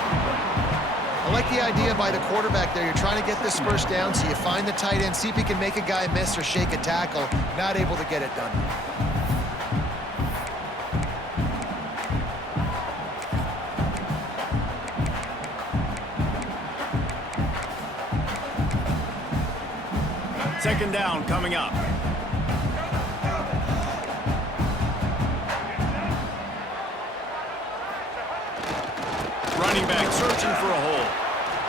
I like the idea by the quarterback there. You're trying to get this first down, so you find the tight end, see if he can make a guy miss or shake a tackle. Not able to get it done. Second down coming up. Running back searching for a hole.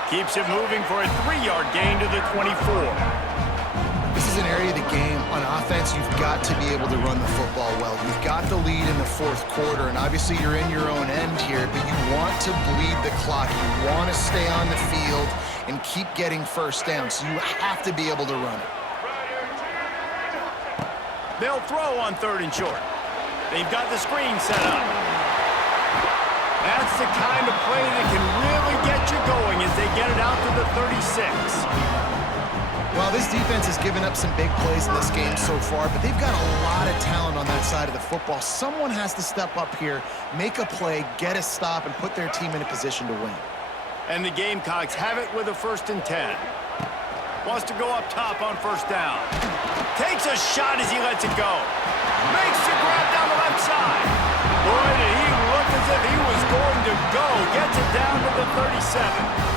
Keeps it moving for a 3-yard gain to the 24. This is is an area of the game on offense you've got to be able to run the football well. You've got the lead in the fourth quarter, and obviously you're in your own end here, but you want to bleed the clock. You want to stay on the field and keep getting first down, so you have to be able to run it. They'll throw on 3rd and short. They've got the screen set up. That's the kind of play that can really get you going as they get it out to the 36. Well, this defense has given up some big plays in this game so far, but they've got a lot of talent on that side of the football. Someone has to step up here, make a play, get a stop, and put their team in a position to win. And the Gamecocks have it with a 1st and 10. Wants to go up top on 1st down. Takes a shot as he lets it go. Makes the grab down the left side. Boy, did he look as if he was going to go. Gets it down to the 37.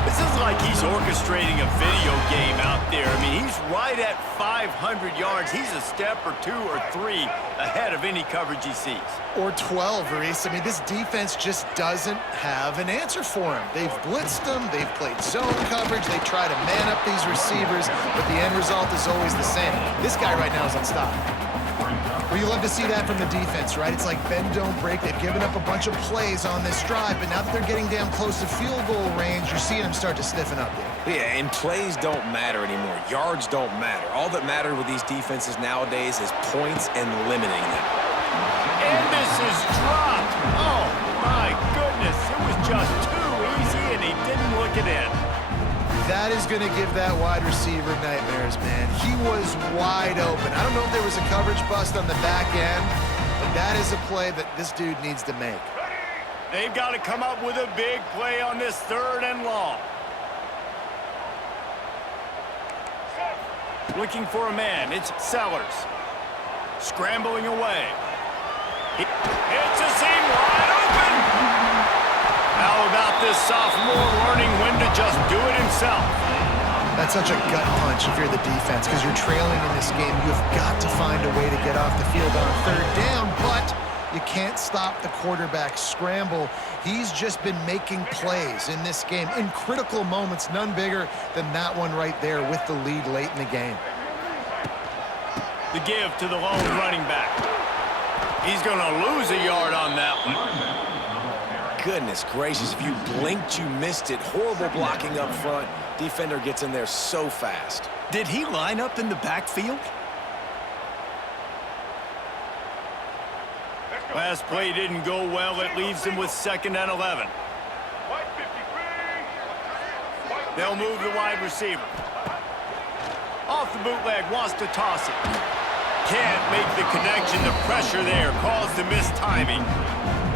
This is like he's orchestrating a video game out there. I mean, he's right at 500 yards. He's a step or 2 or 3 ahead of any coverage he sees. Or 12, Reese. I mean, this defense just doesn't have an answer for him. They've blitzed him. They've played zone coverage. They try to man up these receivers, but the end result is always the same. This guy right now is unstoppable. Well, you love to see that from the defense, right? It's like bend, don't break. They've given up a bunch of plays on this drive, but now that they're getting down close to field goal range, you're seeing them start to stiffen up there. Yeah, and plays don't matter anymore. Yards don't matter. All that matters with these defenses nowadays is points and limiting them. And this is dropped. Oh, my goodness. It was just too easy, and he didn't look it in. That is going to give that wide receiver nightmares, man. He was wide open. I don't know if there was a coverage bust on the back end, but that is a play that this dude needs to make. They've got to come up with a big play on this 3rd and long. Looking for a man. It's Sellers. Scrambling away. It's a seam wide open. How about this sophomore learning when to just do it himself? That's such a gut punch if you're the defense, because you're trailing in this game. You've got to find a way to get off the field on 3rd down, but you can't stop the quarterback scramble. He's just been making plays in this game in critical moments, none bigger than that one right there with the lead late in the game. The give to the lone running back. He's going to lose a yard on that one. Goodness gracious, if you blinked, you missed it. Horrible blocking up front. Defender gets in there so fast. Did he line up in the backfield? Last play didn't go well. It leaves him with 2nd and 11. They'll move the wide receiver. Off the bootleg, wants to toss it. Can't make the connection. The pressure there caused the missed timing.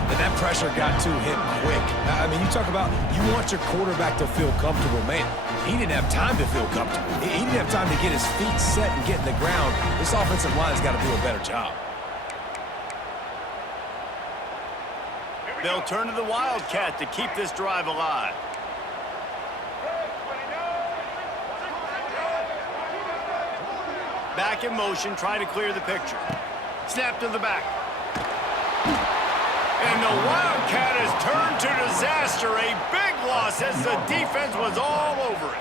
And that pressure got to him quick. I mean, you talk about you want your quarterback to feel comfortable. Man, he didn't have time to feel comfortable. He didn't have time to get his feet set and get in the ground. This offensive line's got to do a better job. They'll turn to the Wildcat to keep this drive alive. Back in motion, trying to clear the picture. Snap to the back. And the Wildcat has turned to disaster. A big loss as the defense was all over it.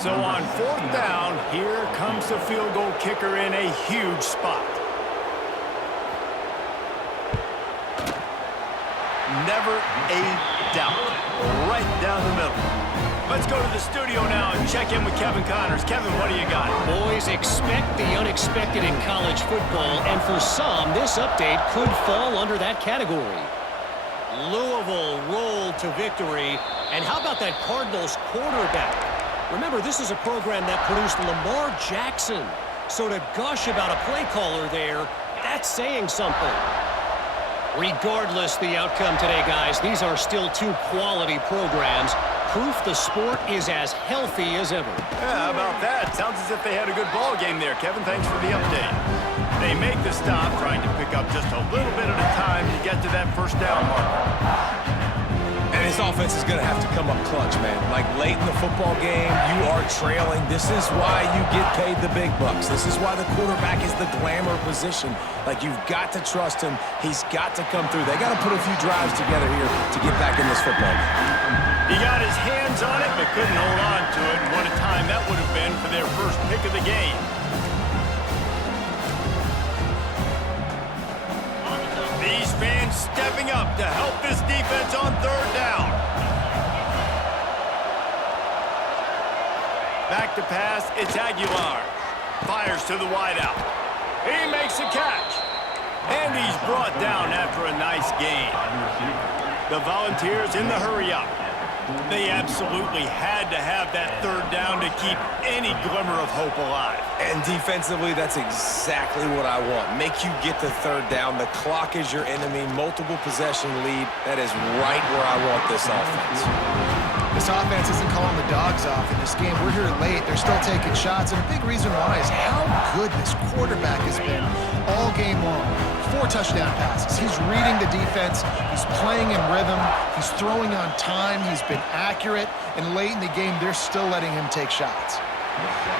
So on 4th down, here comes the field goal kicker in a huge spot. Never a doubt. Right down the middle. Let's go to the studio now and check in with Kevin Connors. Kevin, what do you got? Boys, expect the unexpected in college football, and for some, this update could fall under that category. Louisville rolled to victory, and how about that Cardinals quarterback? Remember, this is a program that produced Lamar Jackson, so to gush about a play caller there, that's saying something. Regardless the outcome today, guys, these are still 2 quality programs. Proof the sport is as healthy as ever. Yeah, how about that? Sounds as if they had a good ball game there. Kevin, thanks for the update. They make the stop, trying to pick up just a little bit at a time to get to that 1st down marker. And this offense is going to have to come up clutch, man. Like late in the football game, you are trailing. This is why you get paid the big bucks. This is why the quarterback is the glamour position. Like, you've got to trust him. He's got to come through. They got to put a few drives together here to get back in this football game. He got his hands on it, but couldn't hold on to it. And what a time time that would have been for their first pick of the game. These fans stepping up to help this defense on third down. Back to pass, it's Aguilar. Fires to the wideout. He makes a catch. And he's brought down after a nice gain. The Volunteers in the hurry-up. They absolutely had to have that third down to keep any glimmer of hope alive. And defensively, that's exactly what I want. Make you get the third down. The clock is your enemy. Multiple possession lead. That is right where I want this offense. This offense isn't calling the dogs off in this game. We're here late. They're still taking shots, and a big reason why is how good this quarterback has been all game long. 4 touchdown passes. He's reading the defense. He's playing in rhythm. He's throwing on time. He's been accurate. And late in the game, they're still letting him take shots.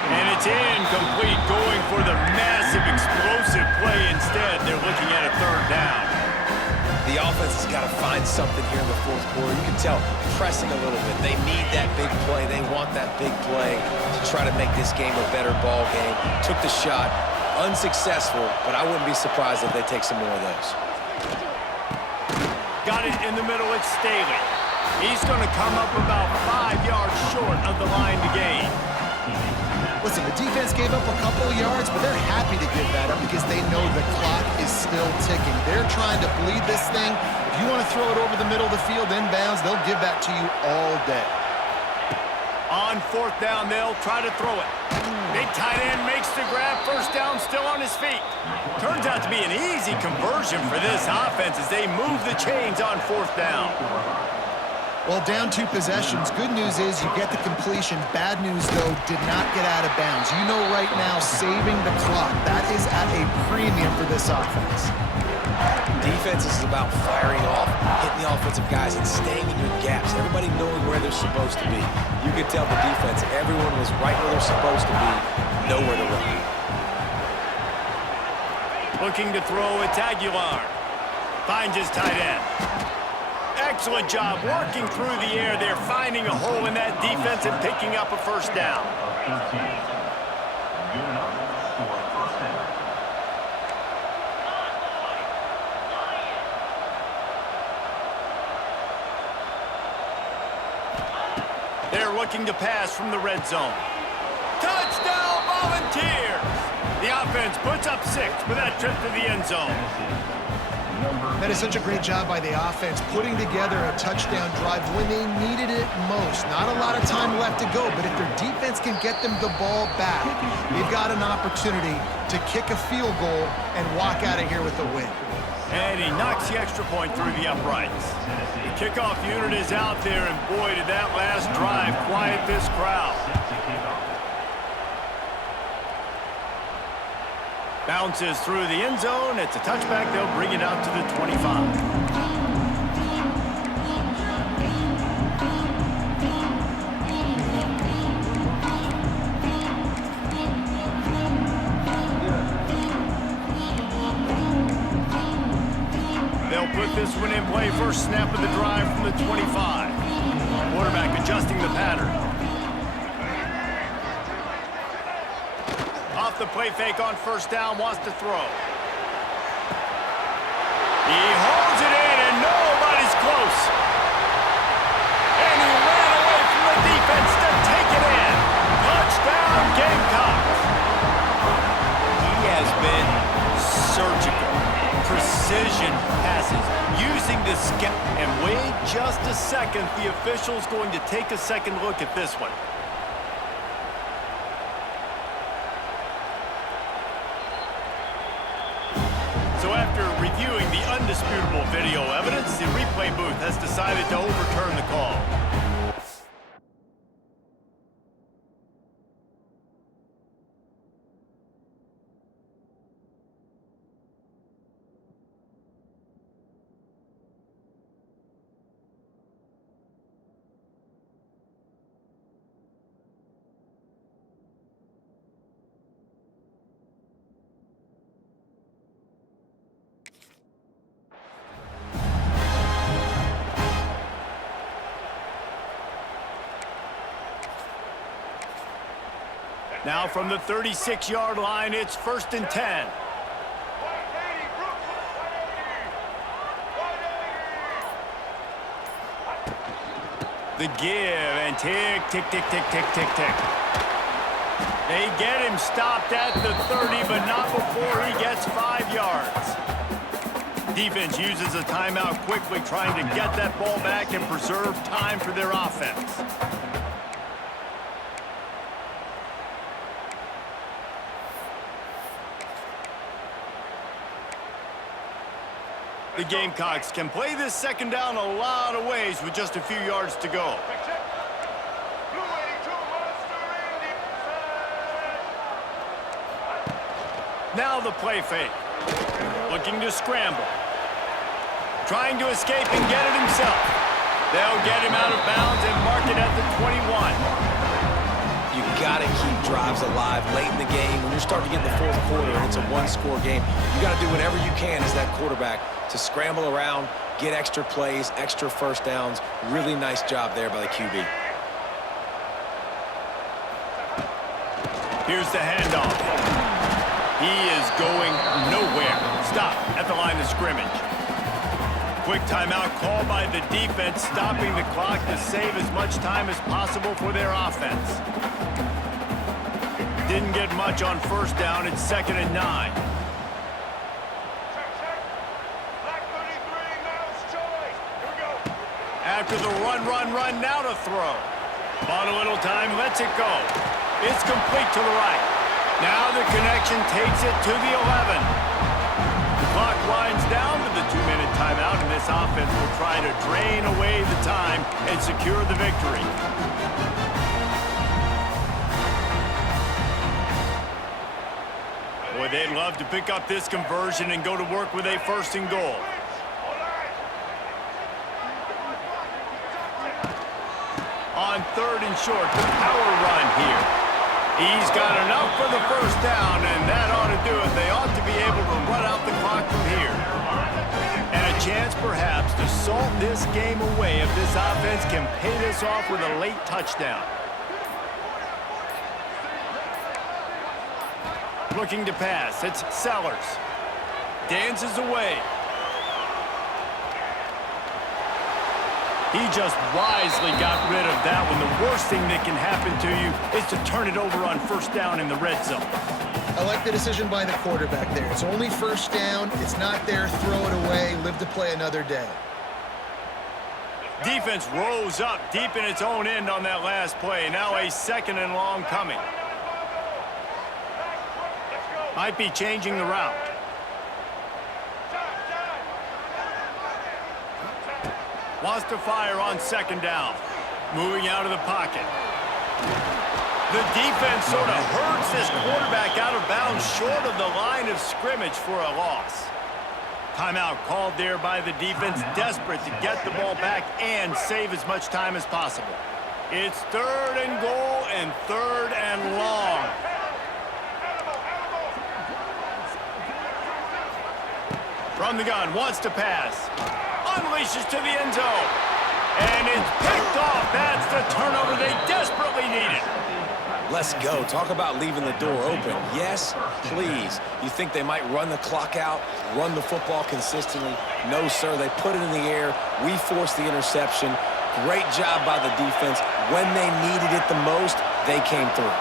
And it's incomplete, going for the massive explosive play instead. They're looking at a third down. The offense has got to find something here in the fourth quarter. You can tell pressing a little bit. They need that big play. They want that big play to try to make this game a better ball game. Took the shot. Unsuccessful, but I wouldn't be surprised if they take some more of those. Got it in the middle, it's Staley. He's going to come up about 5 yards short of the line to gain. Listen, the defense gave up a couple of yards, but they're happy to give that up because they know the clock is still ticking. They're trying to bleed this thing. If you want to throw it over the middle of the field inbounds, they'll give that to you all day. On fourth down, they'll try to throw it. Big tight end makes the grab, first down, still on his feet. Turns out to be an easy conversion for this offense as they move the chains on fourth down. Well, down 2 possessions. Good news is you get the completion. Bad news, though, did not get out of bounds. You know right now, saving the clock, that is at a premium for this offense. Defense is about firing off, hitting the offensive guys, and staying in your gaps. Everybody knowing where they're supposed to be. You could tell the defense, everyone was right where they're supposed to be, nowhere to run. Looking to throw, it's Aguilar. Finds his tight end. Excellent job working through the air. They're finding a hole in that defense and picking up a first down. Good enough for a first down. They're looking to pass from the red zone. Touchdown, Volunteers! The offense puts up 6 with that trip to the end zone. That is such a great job by the offense, putting together a touchdown drive when they needed it most. Not a lot of time left to go, but if their defense can get them the ball back, they've got an opportunity to kick a field goal and walk out of here with a win. And he knocks the extra point through the uprights. The kickoff unit is out there, and boy, did that last drive quiet this crowd. Bounces through the end zone. It's a touchback. They'll bring it out to the 25. They'll put this one in play. First snap of the drive from the 25. Quarterback adjusting the pattern. Off the play fake on first down, wants to throw. He holds it in, and nobody's close. And he ran away from the defense to take it in. Touchdown, Gamecocks. He has been surgical. Precision passes, using the skip. And wait just a second, the official's going to take a second look at this one. So after reviewing the undisputable video evidence, the replay booth has decided to overturn the call. Now from the 36-yard line, it's 1st and 10. The give, and tick, tick, tick, tick, tick, tick, tick. They get him stopped at the 30, but not before he gets 5 yards. Defense uses a timeout quickly, trying to get that ball back and preserve time for their offense. The Gamecocks can play this second down a lot of ways with just a few yards to go. Now the play fake. Looking to scramble. Trying to escape and get it himself. They'll get him out of bounds and mark it at the 21. You got to keep drives alive late in the game. When you're starting to get in the fourth quarter and it's a one-score game, you got to do whatever you can as that quarterback to scramble around, get extra plays, extra first downs. Really nice job there by the QB. Here's the handoff. He is going nowhere. Stop at the line of scrimmage. Quick timeout called by the defense, stopping the clock to save as much time as possible for their offense. Didn't get much on first down. It's 2nd and 9. After the run, now to throw. Bought a little time, lets it go. It's complete to the right. Now the connection takes it to the 11. The clock winds down to the 2-minute timeout, and this offense will try to drain away the time and secure the victory. Boy, they'd love to pick up this conversion and go to work with a 1st and goal. On 3rd and short, the power run here. He's got enough for the first down, and that ought to do it. They ought to be able to run out the clock from here. And a chance, perhaps, to salt this game away if this offense can pay this off with a late touchdown. Looking to pass. It's Sellers. Dances away. He just wisely got rid of that one. The worst thing that can happen to you is to turn it over on first down in the red zone. I like the decision by the quarterback there. It's only first down. It's not there. Throw it away. Live to play another day. Defense rose up deep in its own end on that last play. Now a 2nd and long coming. Might be changing the route. Wants to fire on 2nd down. Moving out of the pocket. The defense sort of hurts this quarterback out of bounds short of the line of scrimmage for a loss. Timeout called there by the defense, desperate to get the ball back and save as much time as possible. It's 3rd and goal and 3rd and long. From the gun, wants to pass. Unleashes to the end zone. And it's picked off. That's the turnover they desperately needed. Let's go. Talk about leaving the door open. Yes, please. You think they might run the clock out, run the football consistently? No, sir. They put it in the air. We forced the interception. Great job by the defense. When they needed it the most, they came through.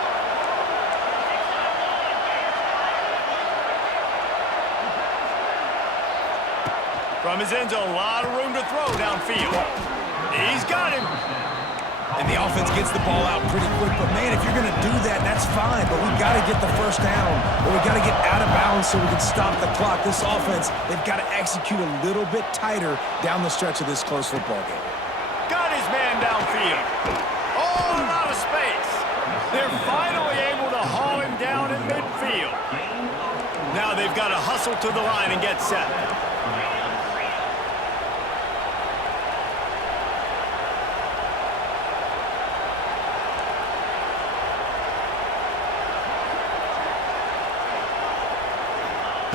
From his end zone, a lot of room to throw downfield. He's got him. And the offense gets the ball out pretty quick. But, man, if you're going to do that, that's fine. But we got to get the first down. Or we got to get out of bounds so we can stop the clock. This offense, they've got to execute a little bit tighter down the stretch of this close football game. Got his man downfield. Oh, out of space. They're finally able to haul him down in midfield. Now they've got to hustle to the line and get set.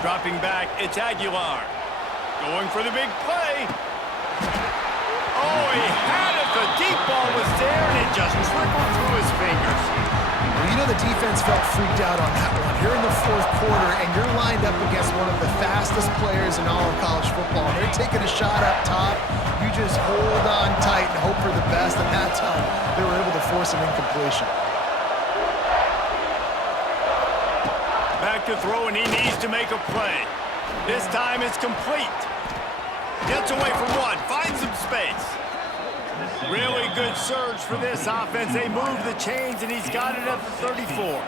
Dropping back, it's Aguilar. Going for the big play. Oh, he had it. The deep ball was there, and it just trickled through his fingers. Well, you know the defense defense felt freaked out on that one. You're in the fourth quarter, and you're lined up against one of the fastest players in all of college football. They're taking a shot up top. You just hold on tight and hope for the best, and that time they were able to force an incompletion. Back to throw, and he needs to make a play. This time it's complete. Gets away from one, finds some space. Really good surge for this offense. They move the chains, and he's got it at the 34.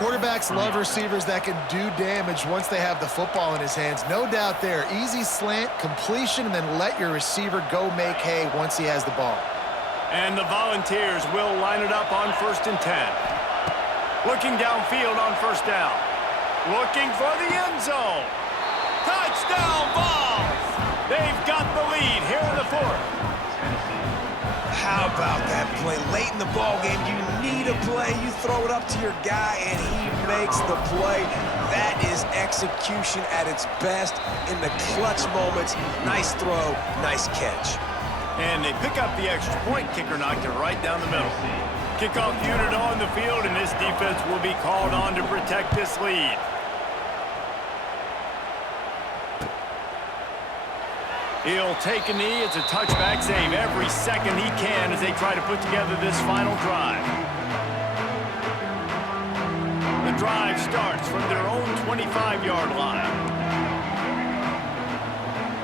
Quarterbacks love receivers that can do damage once they have the football in his hands. No doubt there. Easy slant, completion, and then let your receiver go make hay once he has the ball. And the Volunteers will line it up on 1st and 10. Looking downfield on 1st down. Looking for the end zone. Touchdown, Vols! They've got the lead here in the 4th. How about that play? Late in the ball game, you need a play. You throw it up to your guy, and he makes the play. That is execution at its best in the clutch moments. Nice throw, nice catch. And they pick up the extra point. Kicker knocked it right down the middle. Kickoff unit on the field, and this defense will be called on to protect this lead. He'll take a knee. It's a touchback save every second he can as they try to put together this final drive. The drive starts from their own 25-yard line.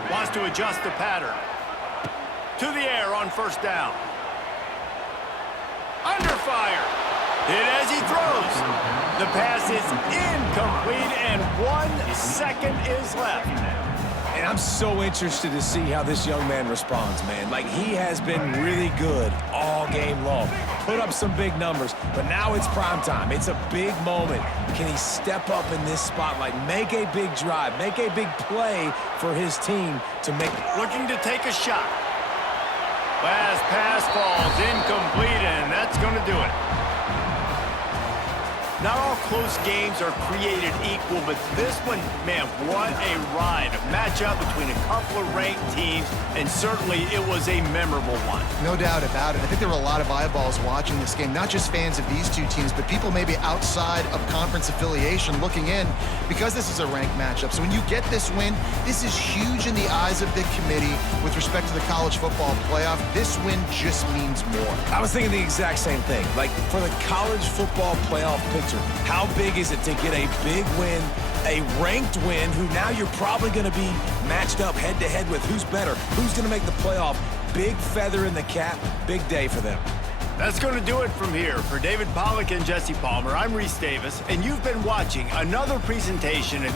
Wants to adjust the pattern. To the air on 1st down. Under fire. Hit as he throws. The pass is incomplete, and 1 second is left. And I'm so interested to see how this young man responds, man. Like, he has been really good all game long. Put up some big numbers, but now it's prime time. It's a big moment. Can he step up in this spotlight, make a big drive, make a big play for his team to make... Looking to take a shot. Last pass falls incomplete, and that's going to do it. Not all close games are created equal, but this one, man, what a ride. A matchup between a couple of ranked teams, and certainly it was a memorable one. No doubt about it. I think there were a lot of eyeballs watching this game, not just fans of these two teams, but people maybe outside of conference affiliation looking in because this is a ranked matchup. So when you get this win, this is huge in the eyes of the committee with respect to the college football playoff. This win just means more. I was thinking the exact same thing. Like, for the college football playoff picture, how big is it to get a big win, a ranked win, who now you're probably going to be matched up head-to-head with who's better, who's going to make the playoff. Big feather in the cap, big day for them. That's going to do it from here. For David Pollack and Jesse Palmer, I'm Reese Davis, and you've been watching another presentation of